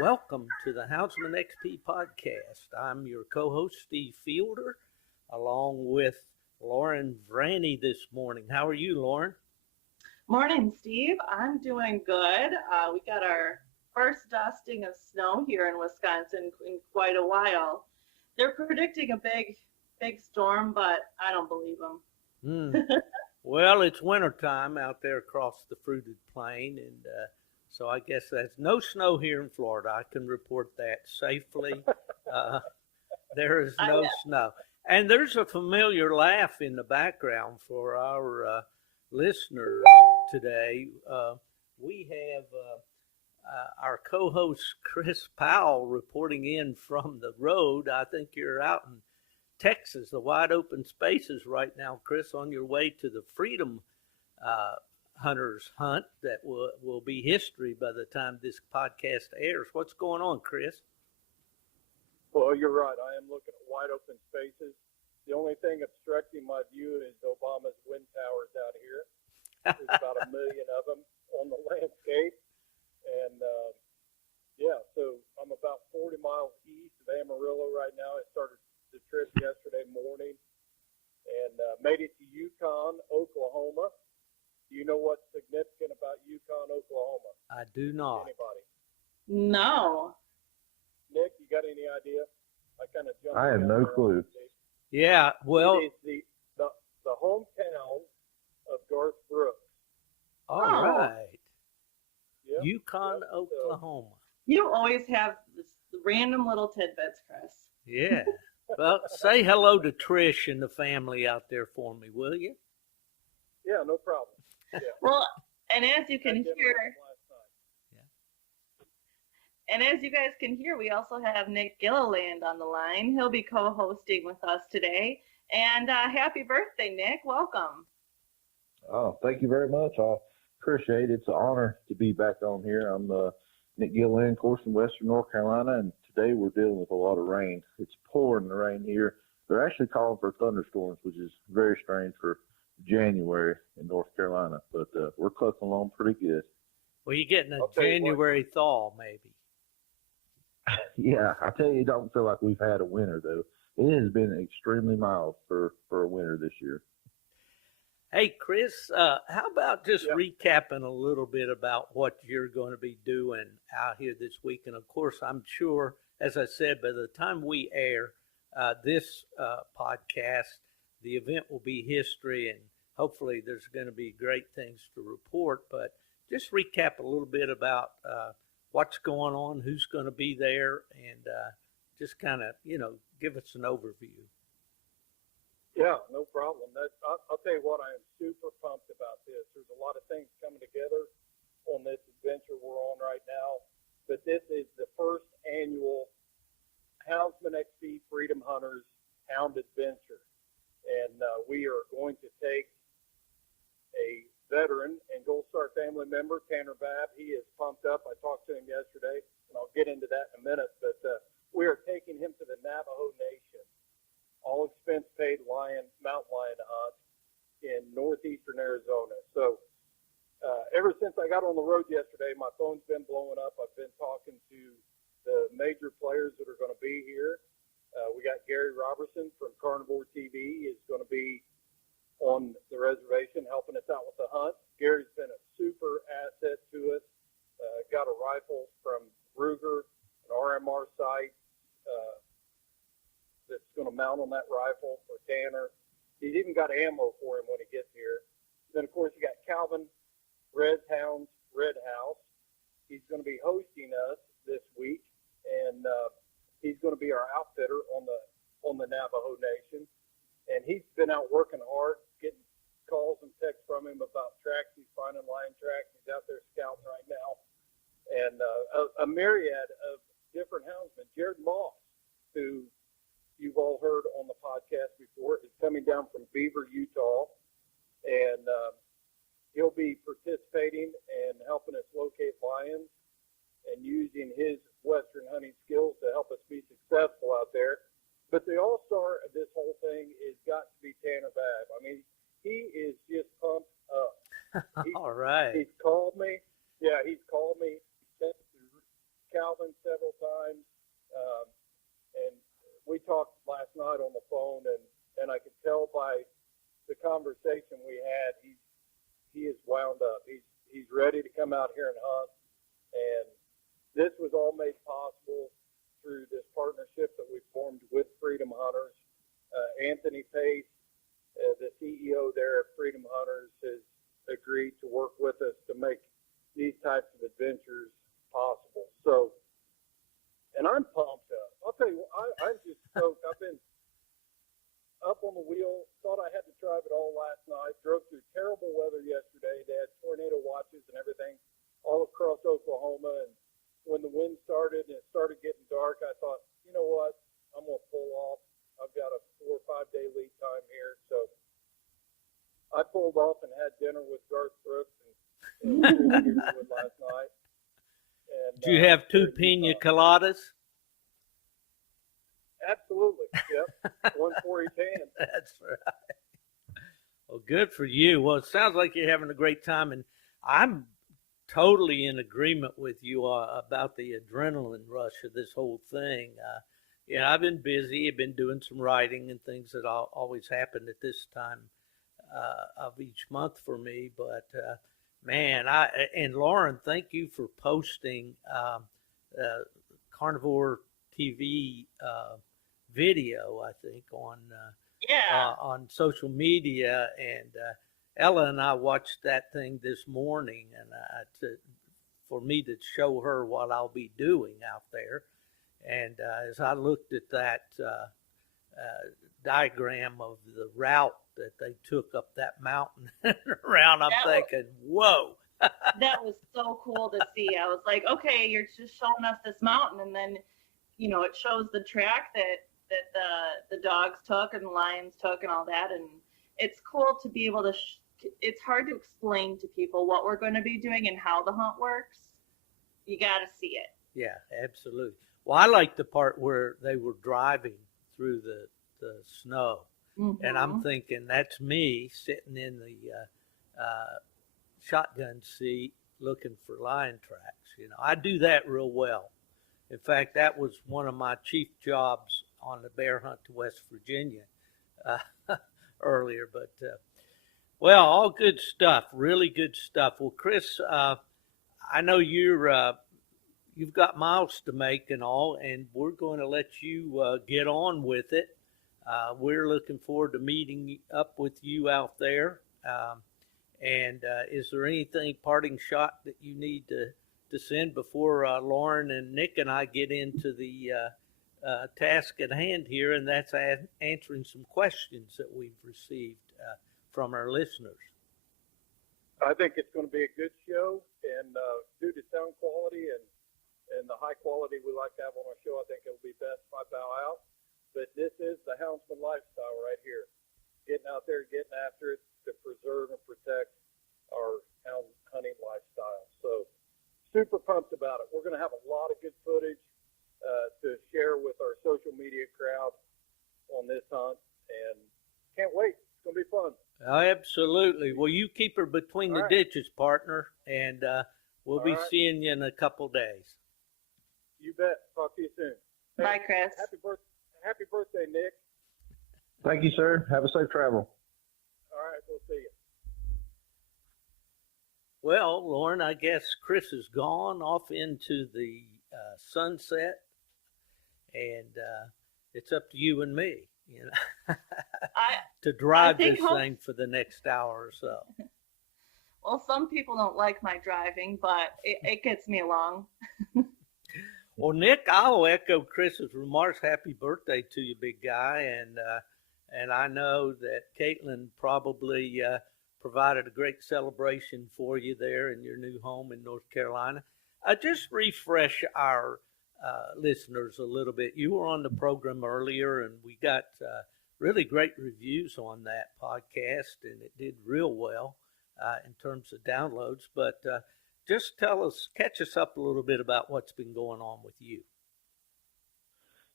Welcome to the Houndsman XP podcast. I'm your co-host, Steve Fielder, along with Lauren Vraney this morning. How are you, Lauren? Morning, Steve. I'm doing good. We got our first dusting of snow here in Wisconsin in quite a while. They're predicting a big storm, but I don't believe them. Well, it's wintertime out there across the fruited plain, and so I guess there's no snow here in Florida. I can report that safely. There is no snow. And there's a familiar laugh in the background for our listeners today. We have our co-host Chris Powell reporting in from the road. I think you're out in Texas, the wide open spaces right now, Chris, on your way to the Freedom Hunters Hunt that will be history by the time this podcast airs. What's going on, Chris? Well, you're right. I am looking at wide open spaces. The only thing obstructing my view is Obama's wind towers out here. There's about 1 million of them on the landscape. And, so I'm about 40 miles east of Amarillo right now. I started the trip yesterday morning and made it to Yukon, Oklahoma. Do you know what's significant about Yukon, Oklahoma? I do not. Anybody? No. Nick, you got any idea? I kind of jumped. I have no clue. Yeah, well, it is the hometown of Garth Brooks. all right. Yep. Yukon, Oklahoma. You always have this random little tidbits, Chris. Yeah. Well, say hello to Trish and the family out there for me, will you? Yeah, no problem. Yeah. Well, and as you can hear, and as you guys can hear, we also have Nick Gilliland on the line. He'll be co-hosting with us today. And happy birthday, Nick. Welcome. Oh, thank you very much. I appreciate it. It's an honor to be back on here. I'm Nick Gilliland, of course, in Western North Carolina, and today we're dealing with a lot of rain. It's pouring the rain here. They're actually calling for thunderstorms, which is very strange for January in North Carolina, but we're clucking along pretty good. Well, you're getting a January thaw, maybe. Yeah, I tell you, it don't feel like we've had a winter, though. It has been extremely mild for a winter this year. Hey, Chris, how about just recapping a little bit about what you're going to be doing out here this week? And, of course, I'm sure, as I said, by the time we air this podcast, the event will be history, and hopefully there's going to be great things to report. But just recap a little bit about what's going on, who's going to be there, and just kind of, give us an overview. Yeah, no problem. I'll tell you what, I am super pumped about this. There's a lot of things coming together on this adventure we're on right now. But this is the first annual Houndsman XP Freedom Hunters Hound Adventure. And we are going to take a veteran and Gold Star family member, Tanner Babb. He is pumped up. I talked to him yesterday, and I'll get into that in a minute. But we are taking him to the Navajo Nation, all expense paid mountain lion hunt in northeastern Arizona. So ever since I got on the road yesterday, my phone's been blowing up. I've been talking to the major players that are going to be here. We got Gary Robertson from Carnivore TV is going to be on the reservation helping us out with the hunt. Gary's been a super asset to us. Got a rifle from Ruger, an RMR sight that's going to mount on that rifle for Tanner. He's even got ammo for him when he gets here. Then, of course, you got Calvin Red Hounds Red House. He's going to be hosting us this week, and he's going to be our outfitter on the Navajo Nation. And he's been out working hard, getting calls and texts from him about tracks. He's finding lion tracks. He's out there scouting right now. And a myriad of different houndsmen. Jared Moss, who you've all heard on the podcast before, is coming down from Beaver, Utah. And he'll be participating and helping us locate lions and using his Western hunting skills to help us be successful out there. But the all-star of this whole thing has got to be Tanner Babb. I mean, he is just pumped up. All right. He's called me. Yeah, he's called me. Calvin several times, and we talked last night on the phone, and I could tell by the conversation we had, he is wound up. He's ready to come out here and hunt, and this was all made possible through this partnership that we formed with Freedom Hunters. Anthony Pace, the CEO there at Freedom Hunters, has agreed to work with us to make these types of adventures possible. So, and I'm pumped up. I'll tell you, I'm just stoked. I've been up on the wheel, thought I had to drive it all last night, drove through terrible weather yesterday. They had tornado watches and everything all across Oklahoma. And when the wind started and it started getting dark, I thought, you know what, I'm going to pull off. I've got a 4 or 5 day lead time here. So I pulled off and had dinner with Garth Brooks and last night. And, Do you have 2 pina coladas? Absolutely. Yep. One for each hand. That's right. Well, good for you. Well, it sounds like you're having a great time, and I'm totally in agreement with you about the adrenaline rush of this whole thing. Yeah, I've been busy. I've been doing some writing and things that always happen at this time of each month for me. But man, and Lauren, thank you for posting Carnivore TV video, I think, on social media. And Ella and I watched that thing this morning, and for me to show her what I'll be doing out there. And as I looked at that diagram of the route that they took up that mountain and around, I'm thinking, whoa. That was so cool to see. I was like, okay, you're just showing us this mountain, and then, you know, it shows the track that the dogs took and the lions took and all that. And it's cool to be able to, it's hard to explain to people what we're going to be doing and how the hunt works. You got to see it. Yeah, absolutely. Well, I like the part where they were driving through the snow. Mm-hmm. And I'm thinking that's me sitting in the shotgun seat looking for lion tracks. You know, I do that real well. In fact, that was one of my chief jobs on the bear hunt to West Virginia earlier. But, well, all good stuff, really good stuff. Well, Chris, I know you've got miles to make and all, and we're going to let you get on with it. We're looking forward to meeting up with you out there. And is there anything parting shot that you need to send before Lauren and Nick and I get into the task at hand here, and that's answering some questions that we've received from our listeners? I think it's going to be a good show, and due to sound quality and the high quality we like to have on our show, I think it'll be best if I bow out. But this is the Houndsman lifestyle right here. Getting out there, getting after it to preserve and protect our hound hunting lifestyle. So super pumped about it. We're going to have a lot of good footage to share with our social media crowd on this hunt, and can't wait. It's going to be fun. Absolutely. Well, you keep her between the ditches, partner, and we'll be seeing you in a couple days. You bet. Talk to you soon. Bye, Chris. Happy birthday, Nick. Thank you, sir. Have a safe travel. All right, we'll see you. Well, Lauren, I guess Chris is gone off into the sunset, and it's up to you and me, you know, to drive this thing for the next hour or so. Well, some people don't like my driving, but it gets me along. Well, Nick, I'll echo Chris's remarks. Happy birthday to you, big guy. And I know that Caitlin probably provided a great celebration for you there in your new home in North Carolina. Just refresh our listeners a little bit. You were on the program earlier, and we got really great reviews on that podcast, and it did real well in terms of downloads. But just catch us up a little bit about what's been going on with you.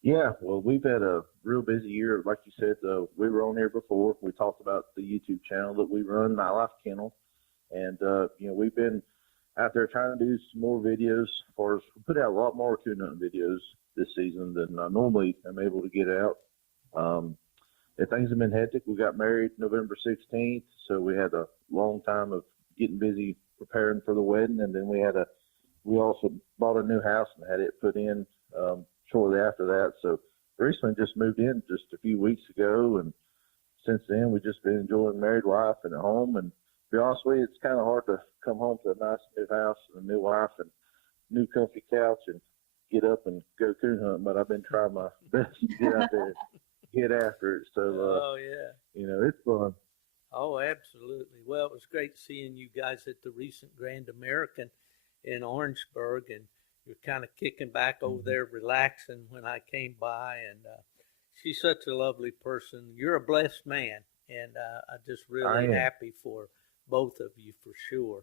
Yeah, well, we've had a real busy year. Like you said, we were on here before. We talked about the YouTube channel that we run, Nite Life Kennel. And, you know, we've been out there trying to do some more videos. For us, we put out a lot more coon hunting videos this season than I normally am able to get out. Things have been hectic. We got married November 16th, so we had a long time of getting busy preparing for the wedding, and then we also bought a new house and had it put in shortly after that. So recently just moved in just a few weeks ago, and since then we've just been enjoying married life and at home. And to be honest with you, it's kind of hard to come home to a nice new house and a new wife and new comfy couch and get up and go coon hunting, but I've been trying my best to get out there and get after it. So, oh yeah, you know, it's fun. Oh, absolutely. Well, it was great seeing you guys at the recent Grand American in Orangeburg, and you're kind of kicking back over there, relaxing when I came by. And she's such a lovely person. You're a blessed man, and I'm just really happy for both of you for sure.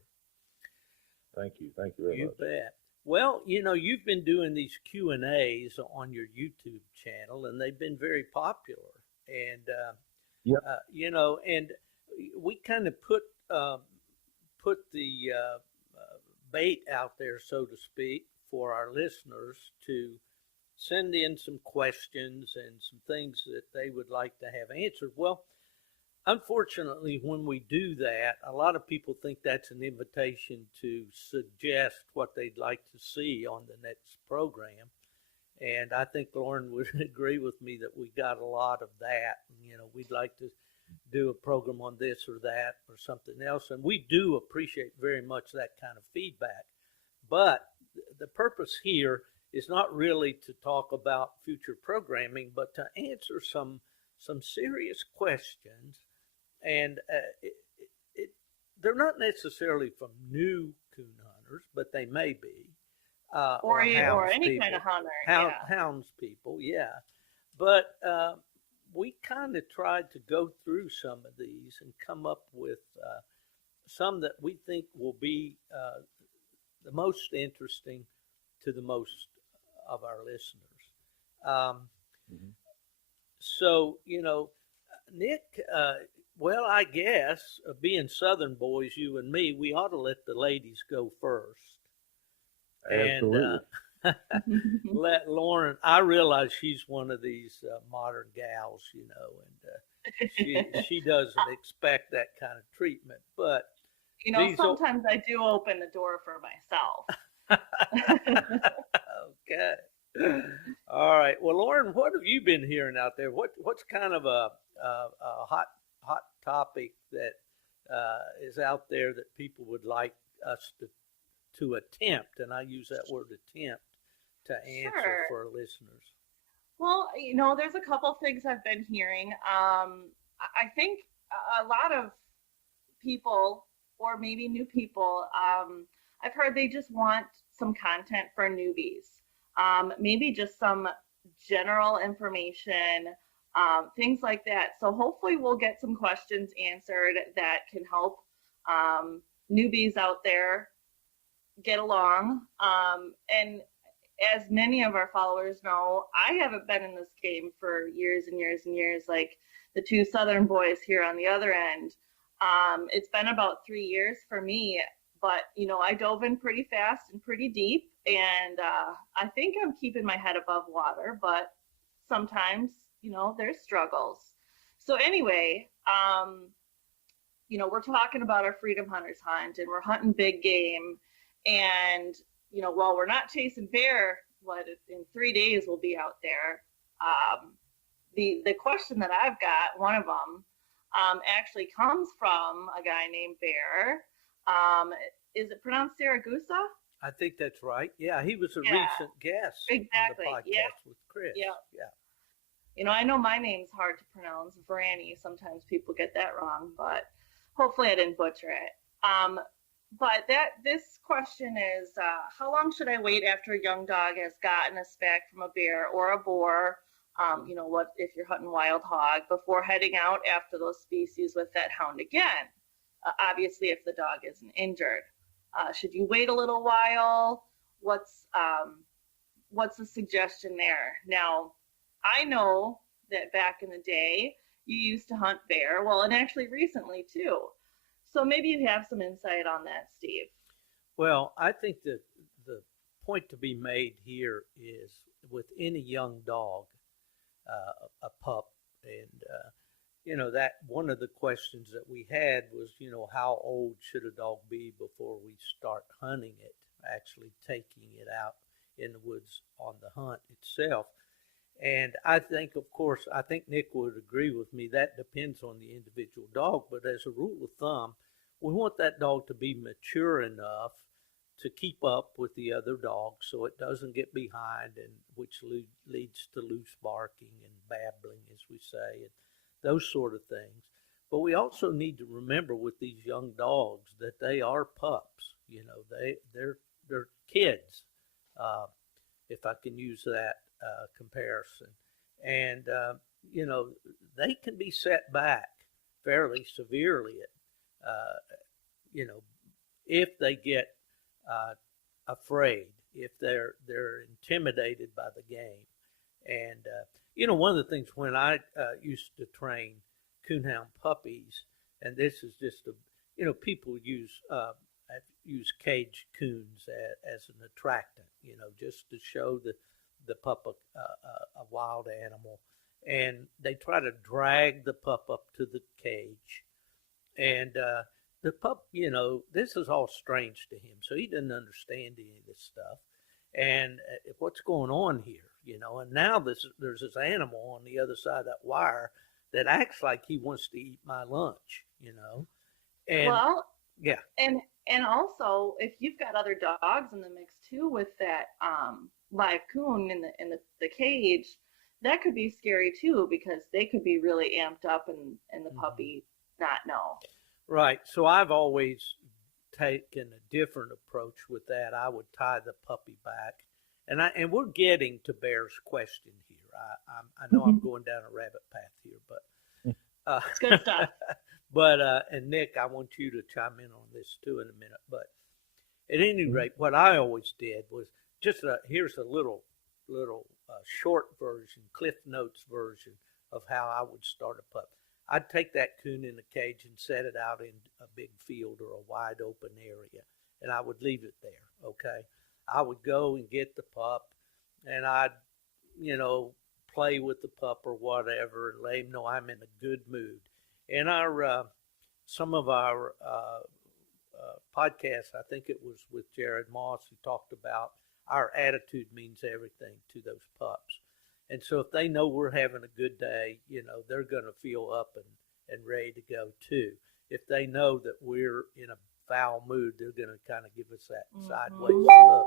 Thank you. Thank you very much. You bet. Well, you know, you've been doing these Q and A's on your YouTube channel, and they've been very popular. And, you know, and we kind of put the bait out there, so to speak, for our listeners to send in some questions and some things that they would like to have answered. Well, unfortunately, when we do that, a lot of people think that's an invitation to suggest what they'd like to see on the next program. And I think Lauren would agree with me that we got a lot of that. You know, we'd like to do a program on this or that or something else. And we do appreciate very much that kind of feedback. But the purpose here is not really to talk about future programming, but to answer some serious questions. And they're not necessarily from new coon hunters, but they may be. Or any people, kind of hunter. Hounds people, yeah. But we kind of tried to go through some of these and come up with some that we think will be the most interesting to the most of our listeners. So, you know, Nick, well, I guess being Southern boys, you and me, we ought to let the ladies go first. Absolutely. And let Lauren, I realize she's one of these modern gals, you know, and she doesn't expect that kind of treatment. But, you know, sometimes I do open the door for myself. Okay. All right. Well, Lauren, what have you been hearing out there? What's kind of a hot topic that is out there that people would like us to attempt, and I use that word attempt, to answer for our listeners? Well, you know, there's a couple things I've been hearing. I think a lot of people, or maybe new people, I've heard they just want some content for newbies. Maybe just some general information, things like that. So hopefully we'll get some questions answered that can help newbies out there get along. And as many of our followers know, I haven't been in this game for years and years and years, like the two Southern boys here on the other end. It's been about 3 years for me, but, you know, I dove in pretty fast and pretty deep, and I think I'm keeping my head above water, but sometimes, you know, there's struggles. So anyway, you know, we're talking about our Freedom Hunters hunt, and we're hunting big game. And, you know, while we're not chasing bear, in 3 days we'll be out there. The question that I've got, one of them, actually comes from a guy named Bear. Is it pronounced Saragusa? I think that's right. Yeah, he was a recent guest on the podcast with Chris. Yeah. You know, I know my name's hard to pronounce, Franny. Sometimes people get that wrong, but hopefully I didn't butcher it. But this question is, how long should I wait after a young dog has gotten a speck from a bear or a boar? You know, what if you're hunting wild hog, before heading out after those species with that hound again? Obviously, if the dog isn't injured, should you wait a little while? What's the suggestion there? Now, I know that back in the day you used to hunt bear. Well, and actually recently too. So maybe you have some insight on that, Steve. Well, I think that the point to be made here is with any young dog, a pup, and that one of the questions that we had was, how old should a dog be before we start hunting it, actually taking it out in the woods on the hunt itself. And I think, of course, I think Nick would agree with me, that depends on the individual dog. But as a rule of thumb, we want that dog to be mature enough to keep up with the other dogs so it doesn't get behind, and which leads to loose barking and babbling, as we say, and those sort of things. But we also need to remember with these young dogs that they are pups. They're kids, if I can use that comparison. And, they can be set back fairly severely, if they get afraid, if they're intimidated by the game. And, one of the things when I used to train Coonhound puppies, and this is just people use caged coons as an attractant, just to show the pup a wild animal. And they try to drag the pup up to the cage. And the pup, this is all strange to him, so he doesn't understand any of this stuff. And what's going on here, and now there's this animal on the other side of that wire that acts like he wants to eat my lunch, And Well, yeah. And also, if you've got other dogs in the mix too with that live coon in the cage, that could be scary too, because they could be really amped up and the puppy not know. Right. So I've always taken a different approach with that. I would tie the puppy back, and we're getting to Bear's question here. I know I'm going down a rabbit path here, but It's good stuff. But and Nick, I want you to chime in on this too in a minute. But at any rate, what I always did was just here's a little short version, Cliff Notes version of how I would start a pup. I'd take that coon in the cage and set it out in a big field or a wide open area, and I would leave it there, okay? I would go and get the pup, and I'd, play with the pup or whatever and let him know I'm in a good mood. And some of our podcasts, I think it was with Jared Moss, who talked about our attitude means everything to those pups. And so if they know we're having a good day, they're going to feel up and ready to go too. If they know that we're in a foul mood, they're going to kind of give us that sideways look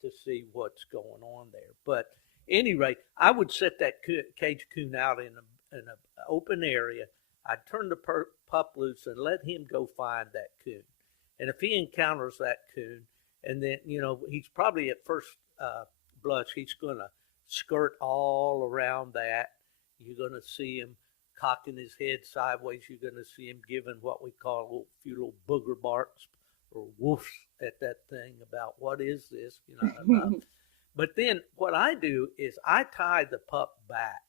to see what's going on there. But any rate, I would set that cage coon out in an open area. I'd turn the pup loose and let him go find that coon. And if he encounters that coon, and then, he's probably at first blush, he's going to skirt all around that. You're going to see him cocking his head sideways. You're going to see him giving what we call a few little booger barks or woofs at that thing about what is this, But then what I do is I tie the pup back,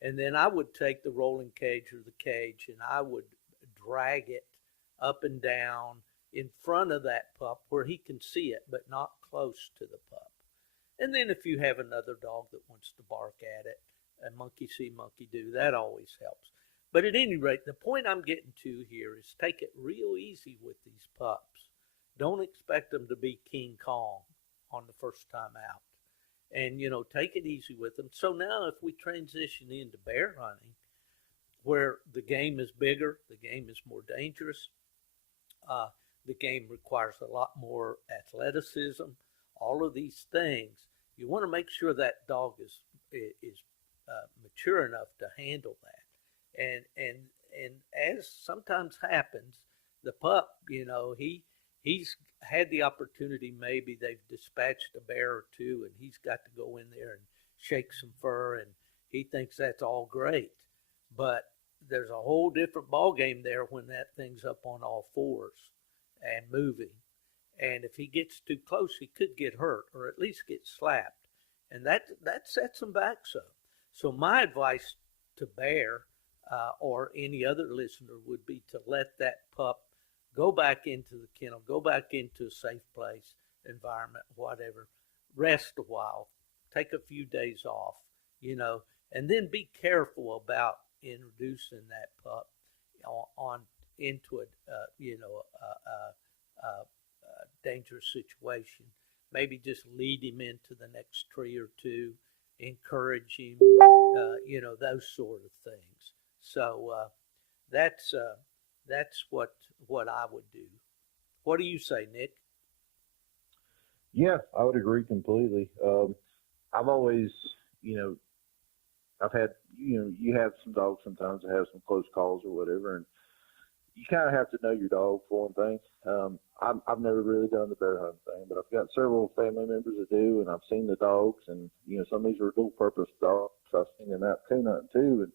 and then I would take the rolling cage or the cage and I would drag it up and down in front of that pup where he can see it, but not close to the pup. And then if you have another dog that wants to bark at it, a monkey see, monkey do, that always helps. But at any rate, the point I'm getting to here is take it real easy with these pups. Don't expect them to be King Kong on the first time out. And, take it easy with them. So now if we transition into bear hunting, where the game is bigger, the game is more dangerous, the game requires a lot more athleticism, all of these things, you want to make sure that dog is mature enough to handle that. And as sometimes happens, the pup, he's had the opportunity, maybe they've dispatched a bear or two and he's got to go in there and shake some fur, and he thinks that's all great. But there's a whole different ball game there when that thing's up on all fours and moving. And if he gets too close, he could get hurt or at least get slapped. And that sets him back some. So my advice to Bear or any other listener would be to let that pup go back into the kennel, go back into a safe place, environment, whatever, rest a while, take a few days off, and then be careful about introducing that pup on into a dangerous situation. Maybe just lead him into the next tree or two, encourage him, those sort of things. So that's what I would do. What do you say, Nick? Yeah, I would agree completely. I've always, I've had, you have some dogs sometimes that have some close calls or whatever, and you kind of have to know your dog for one thing. I've never really done the bear hunting thing, but I've got several family members that do, and I've seen the dogs, and some of these are dual-purpose dogs. I've seen them out coon hunting too, and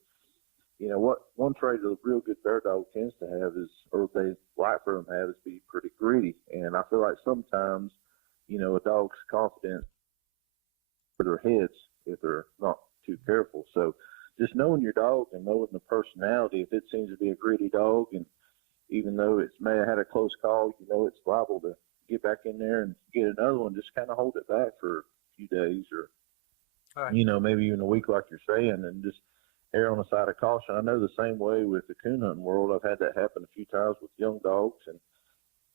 what one trait a real good bear dog tends to have is, or they like for them to have, is be pretty greedy. And I feel like sometimes, a dog's confident for their heads if they're not too careful. So just knowing your dog and knowing the personality, if it seems to be a greedy dog, and even though it may have had a close call, it's liable to get back in there and get another one, just kind of hold it back for a few days or, right. Maybe even a week like you're saying, and just err on the side of caution. I know the same way with the coon hunting world. I've had that happen a few times with young dogs, and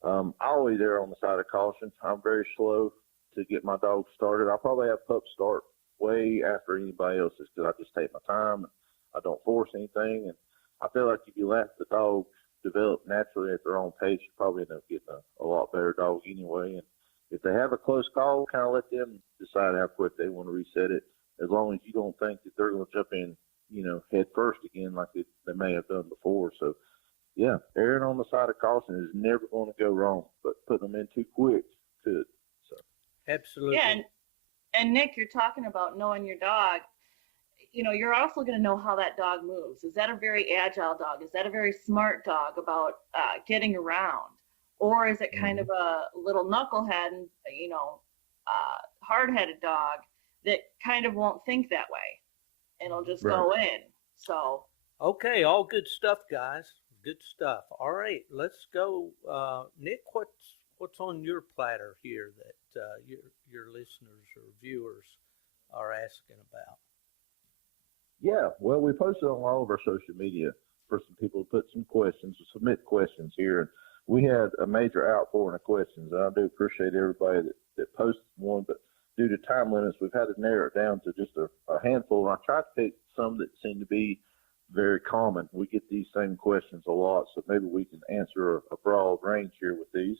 I always err on the side of caution. I'm very slow to get my dogs started. I probably have pups start way after anybody else's because I just take my time and I don't force anything. And I feel like if you let the dog develop naturally at their own pace, you probably end up getting a lot better dog anyway. And if they have a close call, kind of let them decide how quick they want to reset it, as long as you don't think that they're going to jump in head first again like they may have done before. So, yeah, erring on the side of caution is never going to go wrong, but putting them in too quick could. So, absolutely. Yeah, and Nick, you're talking about knowing your dog. You're also going to know how that dog moves. Is that a very agile dog? Is that a very smart dog about getting around? Or is it kind of a little knucklehead and, hard-headed dog that kind of won't think that way? And it'll just go in. So. Okay, all good stuff, guys. Good stuff. All right, let's go. Nick, what's on your platter here that your listeners or viewers are asking about? Yeah, well, we posted on all of our social media for some people to put some questions, submit questions here. And we had a major outpouring of questions, and I do appreciate everybody that posted one, but due to time limits, we've had to narrow it down to just a handful. And I tried to pick some that seem to be very common. We get these same questions a lot, so maybe we can answer a broad range here with these.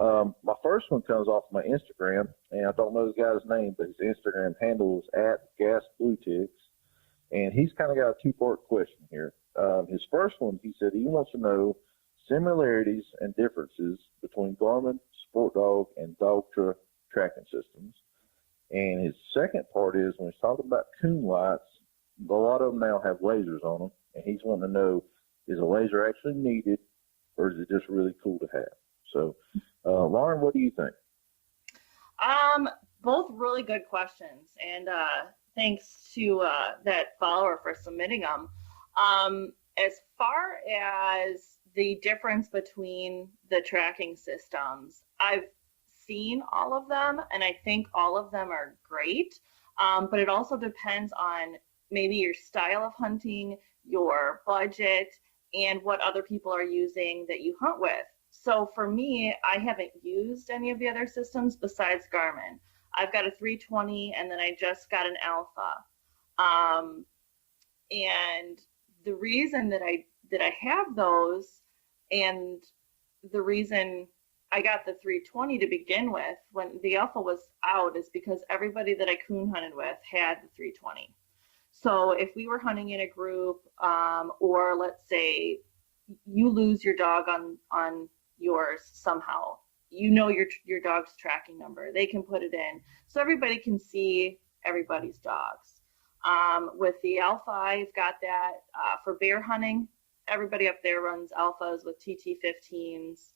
My first one comes off my Instagram, and I don't know the guy's name, but his Instagram handle is @GasBlueTicks, and he's kind of got a two-part question here. His first one, he said he wants to know similarities and differences between Garmin, Sport Dog, and Dogtra tracking systems. And his second part is when he's talking about coon lights, a lot of them now have lasers on them, and he's wanting to know, is a laser actually needed, or is it just really cool to have? So, Lauren, what do you think? Both really good questions, and thanks to that follower for submitting them. As far as the difference between the tracking systems, I've seen all of them, and I think all of them are great, but it also depends on maybe your style of hunting, your budget, and what other people are using that you hunt with. So for me, I haven't used any of the other systems besides Garmin. I've got a 320, and then I just got an Alpha. And the reason that I have those, and the reason I got the 320 to begin with when the Alpha was out, is because everybody that I coon hunted with had the 320. So if we were hunting in a group, or let's say you lose your dog on yours somehow, your dog's tracking number, they can put it in so everybody can see everybody's dogs. With the Alpha, I've got that for bear hunting. Everybody up there runs Alphas with TT15s.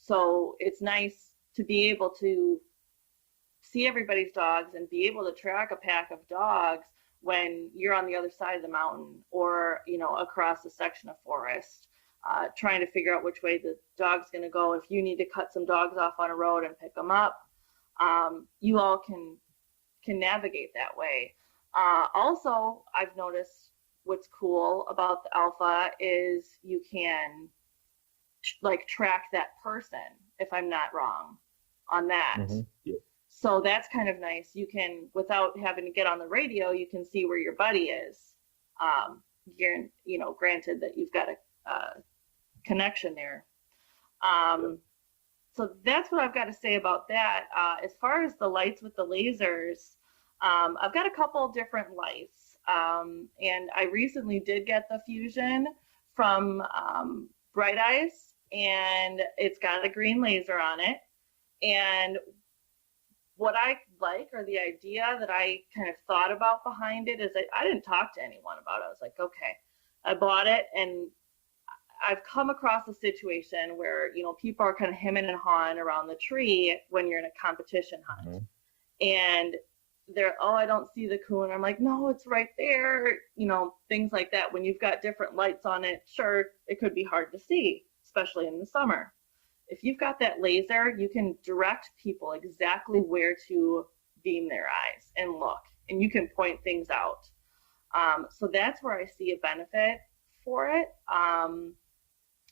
So it's nice to be able to see everybody's dogs and be able to track a pack of dogs when you're on the other side of the mountain or, across a section of forest. trying to figure out which way the dog's going to go. If you need to cut some dogs off on a road and pick them up, you all can navigate that way. Also, I've noticed what's cool about the Alpha is you can like track that person, if I'm not wrong on that. Mm-hmm. Yeah. So that's kind of nice. You can, without having to get on the radio, you can see where your buddy is. You're, you know, granted that you've got a connection there. So that's what I've got to say about that. As far as the lights with the lasers, I've got a couple different lights. And I recently did get the Fusion from Bright Eyes, and it's got a green laser on it. And what I like, or the idea that I kind of thought about behind it, is I didn't talk to anyone about it. I was like, okay, I bought it, and I've come across a situation where, you know, people are kind of hemming and hawing around the tree when you're in a competition hunt. Mm-hmm. And they're, oh, I don't see the coon. I'm like, no, it's right there. You know, things like that. When you've got different lights on it, sure, it could be hard to see, especially in the summer. If you've got that laser, you can direct people exactly where to beam their eyes and look, and you can point things out. So that's where I see a benefit for it.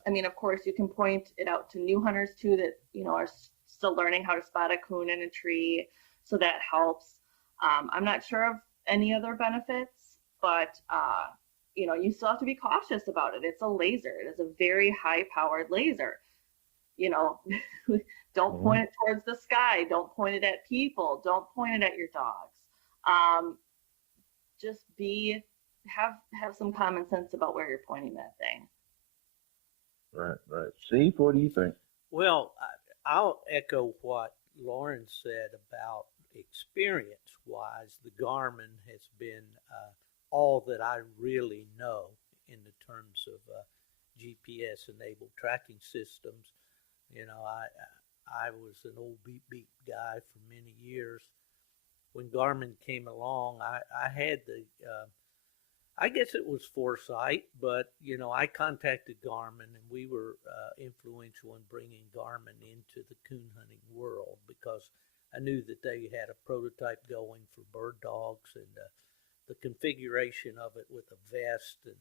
I mean, of course, you can point it out to new hunters too that, you know, are still learning how to spot a coon in a tree. So that helps. I'm not sure of any other benefits, but, you know, you still have to be cautious about it. It's a laser. It is a very high-powered laser. You know, don't point it towards the sky. Don't point it at people. Don't point it at your dogs. Just have some common sense about where you're pointing that thing. Right. Steve, what do you think? Well, I'll echo what Lauren said about experience-wise. The Garmin has been all that I really know in the terms of GPS-enabled tracking systems. You know, I was an old beep guy for many years. When Garmin came along, I had the I guess it was foresight, but, you know, I contacted Garmin, and we were influential in bringing Garmin into the coon hunting world, because I knew that they had a prototype going for bird dogs, and the configuration of it with a vest and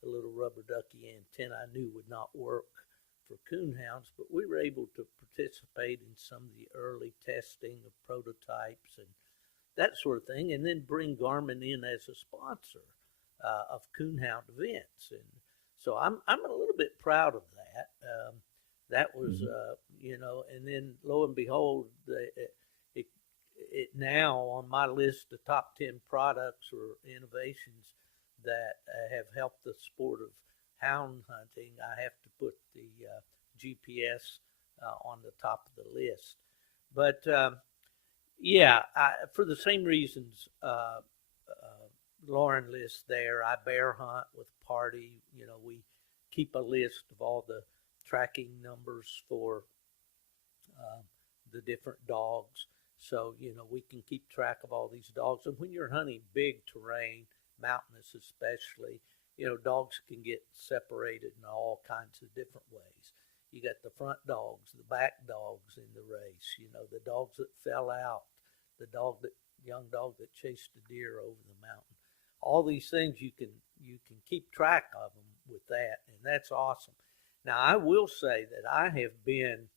a little rubber ducky antenna I knew would not work for coonhounds, but we were able to participate in some of the early testing of prototypes and that sort of thing, and then bring Garmin in as a sponsor of coonhound events. And so I'm a little bit proud of that. That was, you know, and then lo and behold, it now on my list of top 10 products or innovations that have helped the sport of hound hunting, I have to put the GPS on the top of the list. But yeah, for the same reasons Lauren lists there, I bear hunt with a party. You know, we keep a list of all the tracking numbers for the different dogs. So, you know, we can keep track of all these dogs. And when you're hunting big terrain, mountainous especially, you know, dogs can get separated in all kinds of different ways. You got the front dogs, the back dogs in the race, you know, the dogs that fell out, the young dog that chased a deer over the mountain. All these things you can keep track of them with that, and that's awesome. Now, I will say that I have been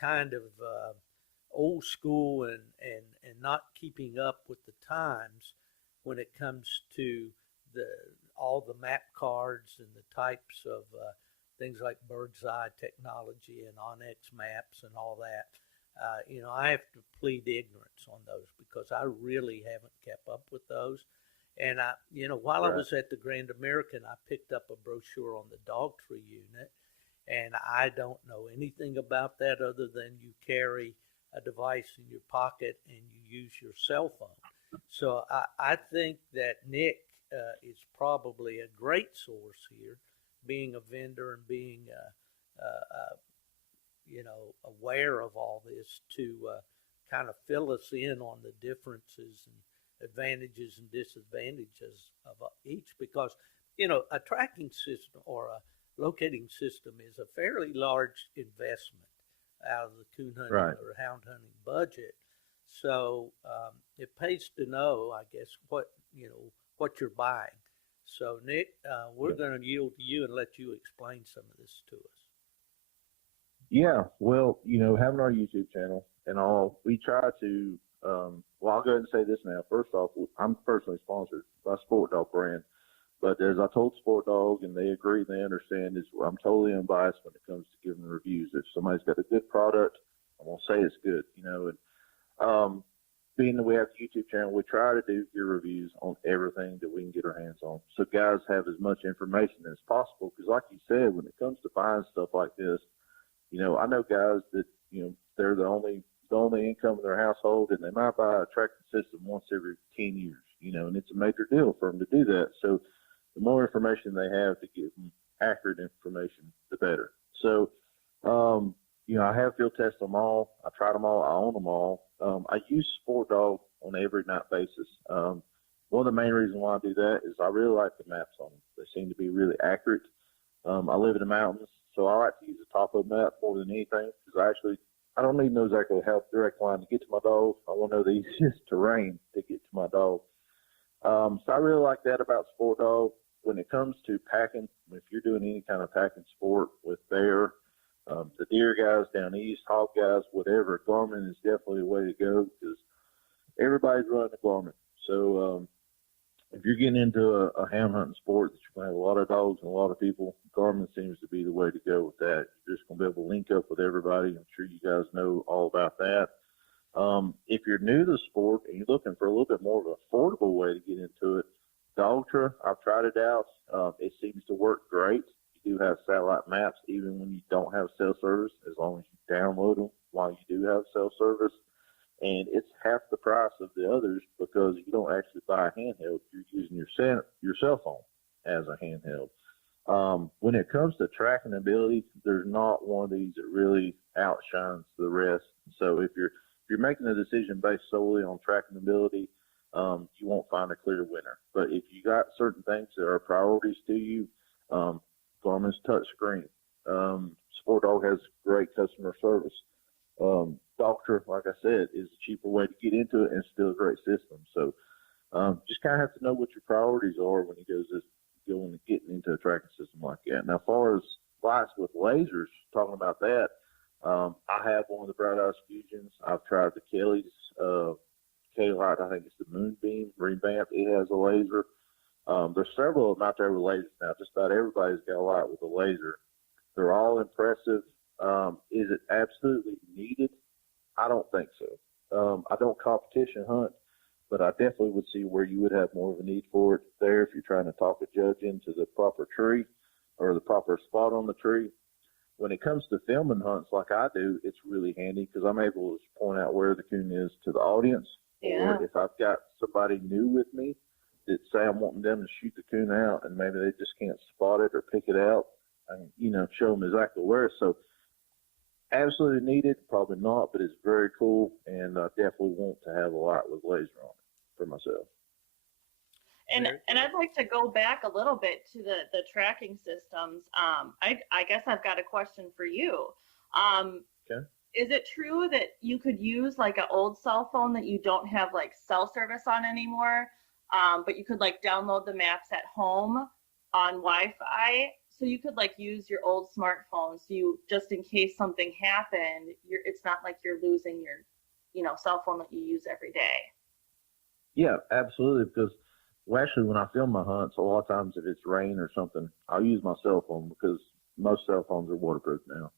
kind of old school and not keeping up with the times when it comes to all the map cards and the types of things like bird's eye technology and Onyx maps and all that. You know, I have to plead ignorance on those because I really haven't kept up with those. And you know, while I was at the Grand American, I picked up a brochure on the dog tree unit, and I don't know anything about that other than you carry a device in your pocket and you use your cell phone. So I think that Nick is probably a great source here, being a vendor and being you know, aware of all this to kind of fill us in on the differences and advantages and disadvantages of each, because, you know, a tracking system or locating system is a fairly large investment out of the coon hunting Right. or hound hunting budget. So it pays to know, I guess, what you're buying. So Nick, we're going to yield to you and let you explain some of this to us. Yeah, well, having our YouTube channel and all, we try to, well, I'll go ahead and say this now. First off, I'm personally sponsored by Sport Dog brand, but as I told Sport Dog, and they agree, they understand, is I'm totally unbiased when it comes to giving reviews. If somebody's got a good product, I'm going to say it's good, and being that we have a YouTube channel, we try to do your reviews on everything that we can get our hands on. So guys have as much information as possible, because like you said, when it comes to buying stuff like this, I know guys that, they're the only income in their household, and they might buy a tracking system once every 10 years, and it's a major deal for them to do that. So the more information they have to give them accurate information, the better. So, I have field tested them all. I tried them all. I own them all. I use Sport Dog on every night basis. One of the main reasons why I do that is I really like the maps on them. They seem to be really accurate. I live in the mountains, so I like to use the top of the map more than anything, because I don't need to know exactly how direct line to get to my dog. I want to know the easiest terrain to get to my dog. So I really like that about Sport Dog. When it comes to packing, if you're doing any kind of packing sport with bear, the deer guys down east, hog guys, whatever, Garmin is definitely the way to go, because everybody's running a Garmin. So if you're getting into a hound hunting sport that you're going to have a lot of dogs and a lot of people, Garmin seems to be the way to go with that. You're just going to be able to link up with everybody. I'm sure you guys know all about that. If you're new to the sport and you're looking for a little bit more of an affordable way to get into it, the Ultra, I've tried it out. It seems to work great. You do have satellite maps even when you don't have cell service, as long as you download them while you do have cell service. And it's half the price of the others, because you don't actually buy a handheld. You're using your cell phone as a handheld. When it comes to tracking ability, there's not one of these that really outshines the rest. So if you're making a decision based solely on tracking ability, you won't find a clear winner. But if you got certain things that are priorities to you, Garmin's touchscreen. Sport Dog has great customer service. Doctor, like I said, is a cheaper way to get into it, and still a great system. So just kind of have to know what your priorities are when you going to getting into a tracking system like that. Now, as far as lights with lasers, talking about that, I have one of the Bright Eyes Fusions. I've tried the Kelly's K-Light. I think it's the Moonbeam revamped. It has a laser. There's several of them out there with lasers now. Just about everybody's got a light with a laser. They're all impressive. Is it absolutely needed? I don't think so. I don't competition hunt, but I definitely would see where you would have more of a need for it there if you're trying to talk a judge into the proper tree or the proper spot on the tree. When it comes to filming hunts like I do, it's really handy, because I'm able to point out where the coon is to the audience. Yeah. Or if I've got somebody new with me that say I'm wanting them to shoot the coon out, and maybe they just can't spot it or pick it out, and show them exactly where. So absolutely needed, probably not, but it's very cool, and I definitely want to have a light with laser on it for myself. And I'd like to go back a little bit to the tracking systems. I guess I've got a question for you. Okay. Is it true that you could use like an old cell phone that you don't have like cell service on anymore, but you could like download the maps at home on Wi-Fi? So you could like use your old smartphone, so you, just in case something happened, it's not like you're losing your cell phone that you use every day. Yeah, absolutely. Because actually, when I film my hunts, a lot of times if it's rain or something, I'll use my cell phone, because most cell phones are waterproof now.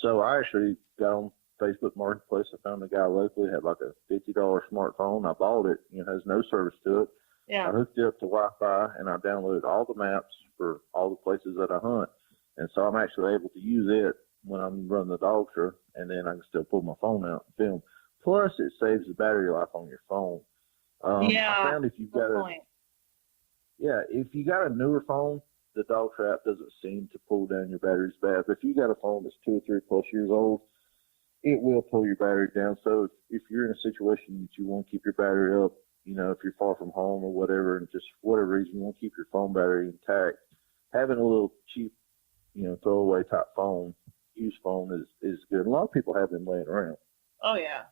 So I actually got on Facebook Marketplace. I found a guy locally, had like a $50 smartphone. I bought it. It has no service to it. Yeah. I hooked it up to Wi-Fi, and I downloaded all the maps for all the places that I hunt. And so I'm actually able to use it when I'm running the dog show, and then I can still pull my phone out and film. Plus, it saves the battery life on your phone. I found if you've got if you got a newer phone, the dog trap doesn't seem to pull down your batteries bad. But if you got a phone that's 2 or 3 plus years old, it will pull your battery down. So if you're in a situation that you want to keep your battery up, if you're far from home or whatever, and just for whatever reason you want to keep your phone battery intact, having a little cheap, throwaway type phone, used phone is good. A lot of people have them laying around. Oh yeah.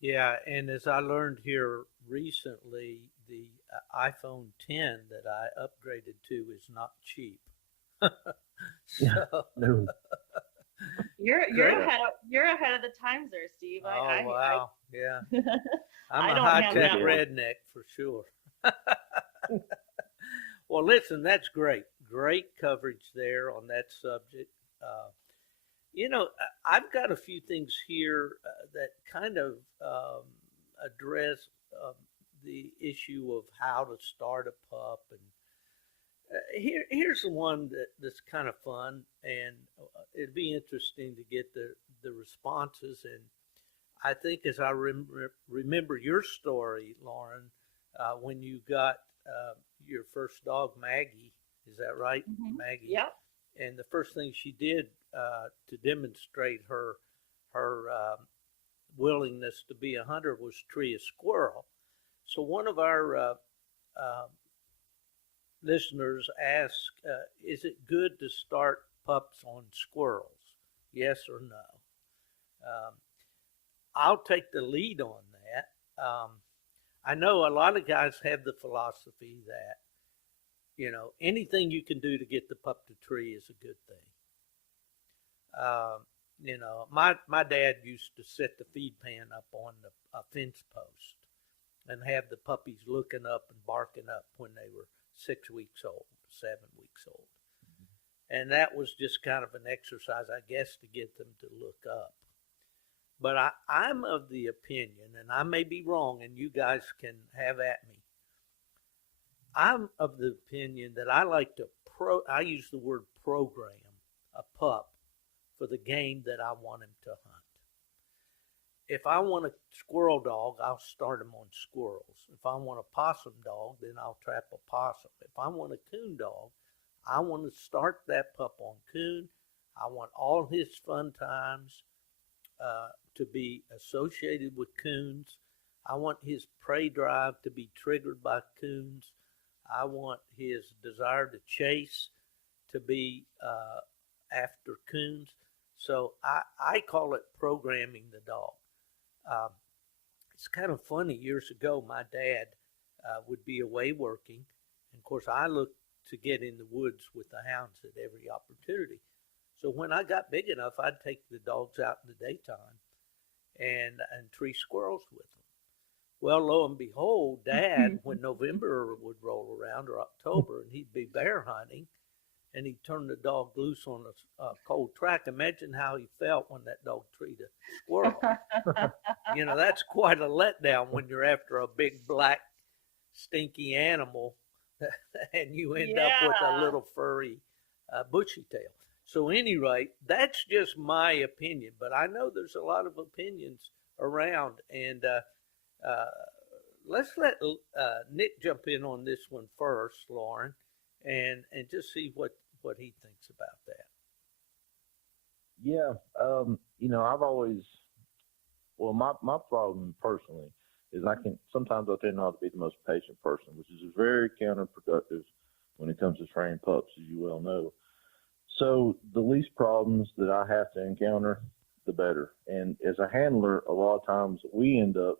Yeah, and as I learned here recently, the iPhone 10 that I upgraded to is not cheap. Yeah. So, No. You're Great. ahead of the times there, Steve. oh wow, yeah. I'm I a don't have high-tech that one. redneck for sure. Well, listen, that's great. Great coverage there on that subject. I've got a few things here that kind of address the issue of how to start a pup. And here's the one that's kind of fun, and it'd be interesting to get the responses. And I think as I remember your story, Lauren, when you got your first dog, Maggie, is that right? Mhm. Maggie? Yep. And the first thing she did to demonstrate her willingness to be a hunter was tree a squirrel. So one of our listeners asked, is it good to start pups on squirrels? Yes or no? I'll take the lead on that. I know a lot of guys have the philosophy that, anything you can do to get the pup to tree is a good thing. My dad used to set the feed pan up on a fence post and have the puppies looking up and barking up when they were 6 weeks old, 7 weeks old. And that was just kind of an exercise, I guess, to get them to look up. But I'm of the opinion, and I may be wrong, and you guys can have at me. I'm of the opinion that I like to I use the word program a pup for the game that I want him to hunt. If I want a squirrel dog, I'll start him on squirrels. If I want a possum dog, then I'll trap a possum. If I want a coon dog, I want to start that pup on coon. I want all his fun times to be associated with coons. I want his prey drive to be triggered by coons. I want his desire to chase to be after coons. So I call it programming the dog. It's kind of funny. Years ago, my dad would be away working. And of course, I looked to get in the woods with the hounds at every opportunity. So when I got big enough, I'd take the dogs out in the daytime and tree squirrels with them. Well, lo and behold, Dad, when November would roll around or October, and he'd be bear hunting, and he'd turn the dog loose on a cold track. Imagine how he felt when that dog treed a squirrel. That's quite a letdown when you're after a big black stinky animal and you end up with a little furry bushy tail. So any rate, that's just my opinion, but I know there's a lot of opinions around, and let's let Nick jump in on this one first, Lauren, and just see what he thinks about that. Yeah, I've always, my problem personally is sometimes I tend not to be the most patient person, which is very counterproductive when it comes to training pups, as you well know. So the least problems that I have to encounter, the better. And as a handler, a lot of times we end up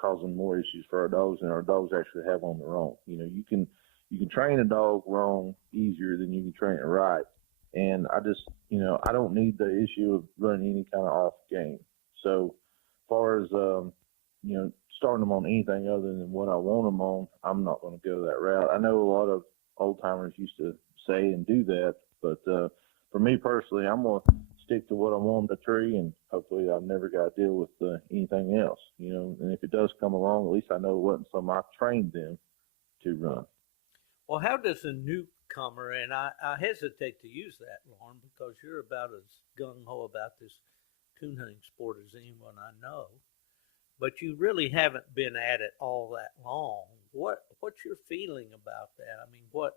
causing more issues for our dogs than our dogs actually have on their own. You can train a dog wrong easier than you can train it right. And I just, I don't need the issue of running any kind of off game. So as far as, starting them on anything other than what I want them on, I'm not going to go that route. I know a lot of old timers used to say and do that, but for me personally, I'm going to stick to what I want on the tree, and hopefully I've never got to deal with anything else, and if it does come along, at least I know it wasn't something I trained them to run. Well, how does a newcomer, and I hesitate to use that, Lauren, because you're about as gung-ho about this coon hunting sport as anyone I know, but you really haven't been at it all that long. What's your feeling about that? I mean, what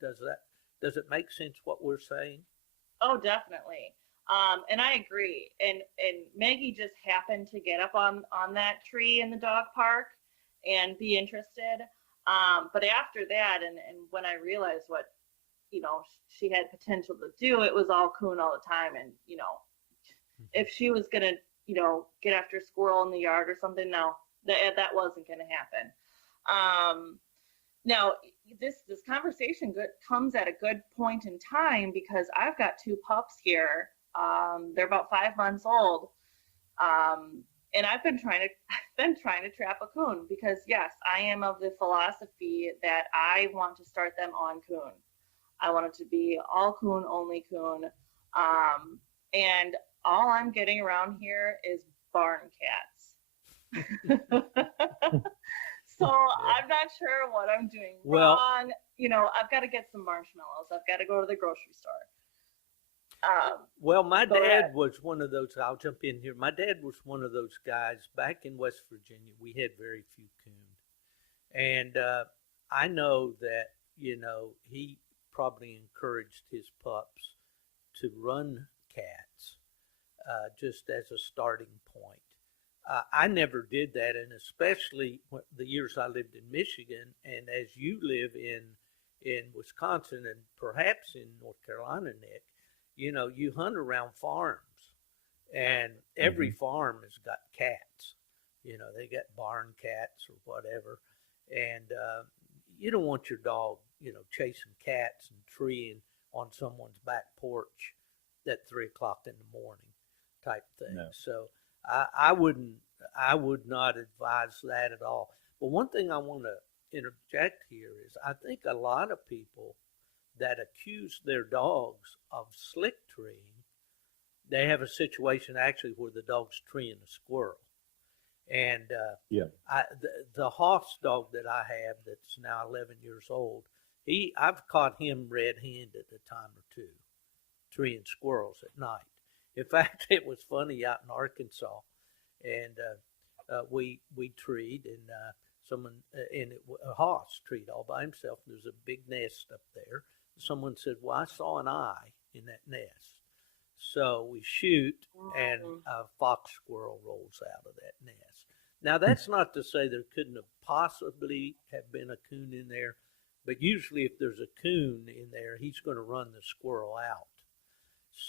does it make sense what we're saying? Oh, definitely. And I agree. And Maggie just happened to get up on that tree in the dog park and be interested. But after that, and when I realized what you know, she had potential to do, it was all coon all the time. And, you know, if she was going to, you know, get after a squirrel in the yard or something, no, that wasn't going to happen. Now, this conversation comes at a good point in time because I've got 2 pups here. They're about 5 months old. And I've been trying to trap a coon because, yes, I am of the philosophy that I want to start them on coon. I want it to be all coon, only coon. And all I'm getting around here is barn cats. So I'm not sure what I'm doing wrong. You know, I've got to get some marshmallows. I've got to go to the grocery store. Well, my dad was one of those. I'll jump in here. My dad was one of those guys back in West Virginia. We had very few coon, and I know that, you know, he probably encouraged his pups to run cats just as a starting point. I never did that, and especially the years I lived in Michigan, and as you live in Wisconsin and perhaps in North Carolina, Nick, you know, you hunt around farms, and every farm has got cats. You know, they got barn cats or whatever, and you don't want your dog, you know, chasing cats and treeing on someone's back porch at 3 o'clock in the morning type thing. No. So I would not advise that at all. But one thing I want to interject here is I think a lot of people that accuse their dogs of slick treeing, they have a situation actually where the dog's treeing a squirrel. And the Hoss dog that I have that's now 11 years old, I've caught him red-handed a time or two, treeing squirrels at night. In fact, it was funny out in Arkansas, and we treed, and a Hoss treed all by himself. There's a big nest up there. Someone said, well, I saw an eye in that nest. So we shoot, and a fox squirrel rolls out of that nest. Now, that's not to say there couldn't have possibly have been a coon in there, but usually if there's a coon in there, he's going to run the squirrel out.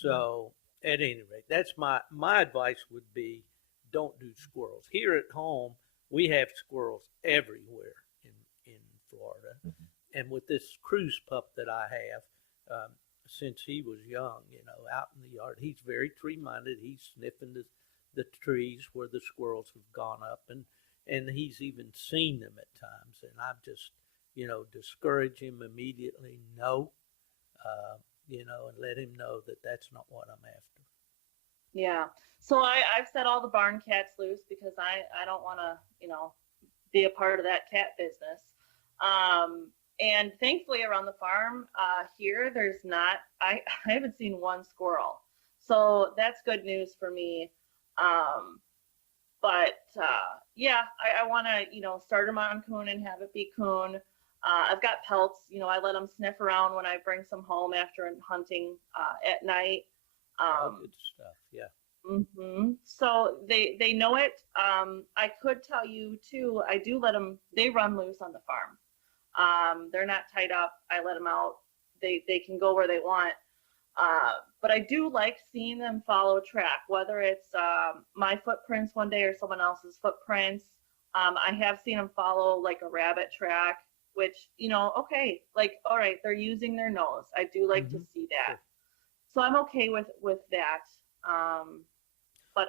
So at any rate, that's my advice would be, don't do squirrels. Here at home, we have squirrels everywhere in Florida. And with this cruise pup that I have, since he was young, you know, out in the yard, he's very tree-minded. He's sniffing the trees where the squirrels have gone up, and he's even seen them at times. And I've just, you know, discourage him immediately, you know, and let him know that that's not what I'm after. Yeah. So I've set all the barn cats loose because I don't want to, you know, be a part of that cat business. And thankfully around the farm here, there's not, I haven't seen one squirrel. So that's good news for me. Yeah, I want to, you know, start them on coon and have it be coon. I've got pelts, you know, I let them sniff around when I bring some home after hunting at night. Good stuff, yeah. So they know it. I could tell you too, I do let them, they run loose on the farm. They're not tied up. I let them out. They can go where they want. But I do like seeing them follow a track, whether it's my footprints one day or someone else's footprints. I have seen them follow like a rabbit track, which, you know, okay, like, all right, they're using their nose. I do like to see that. Sure. So I'm okay with that. But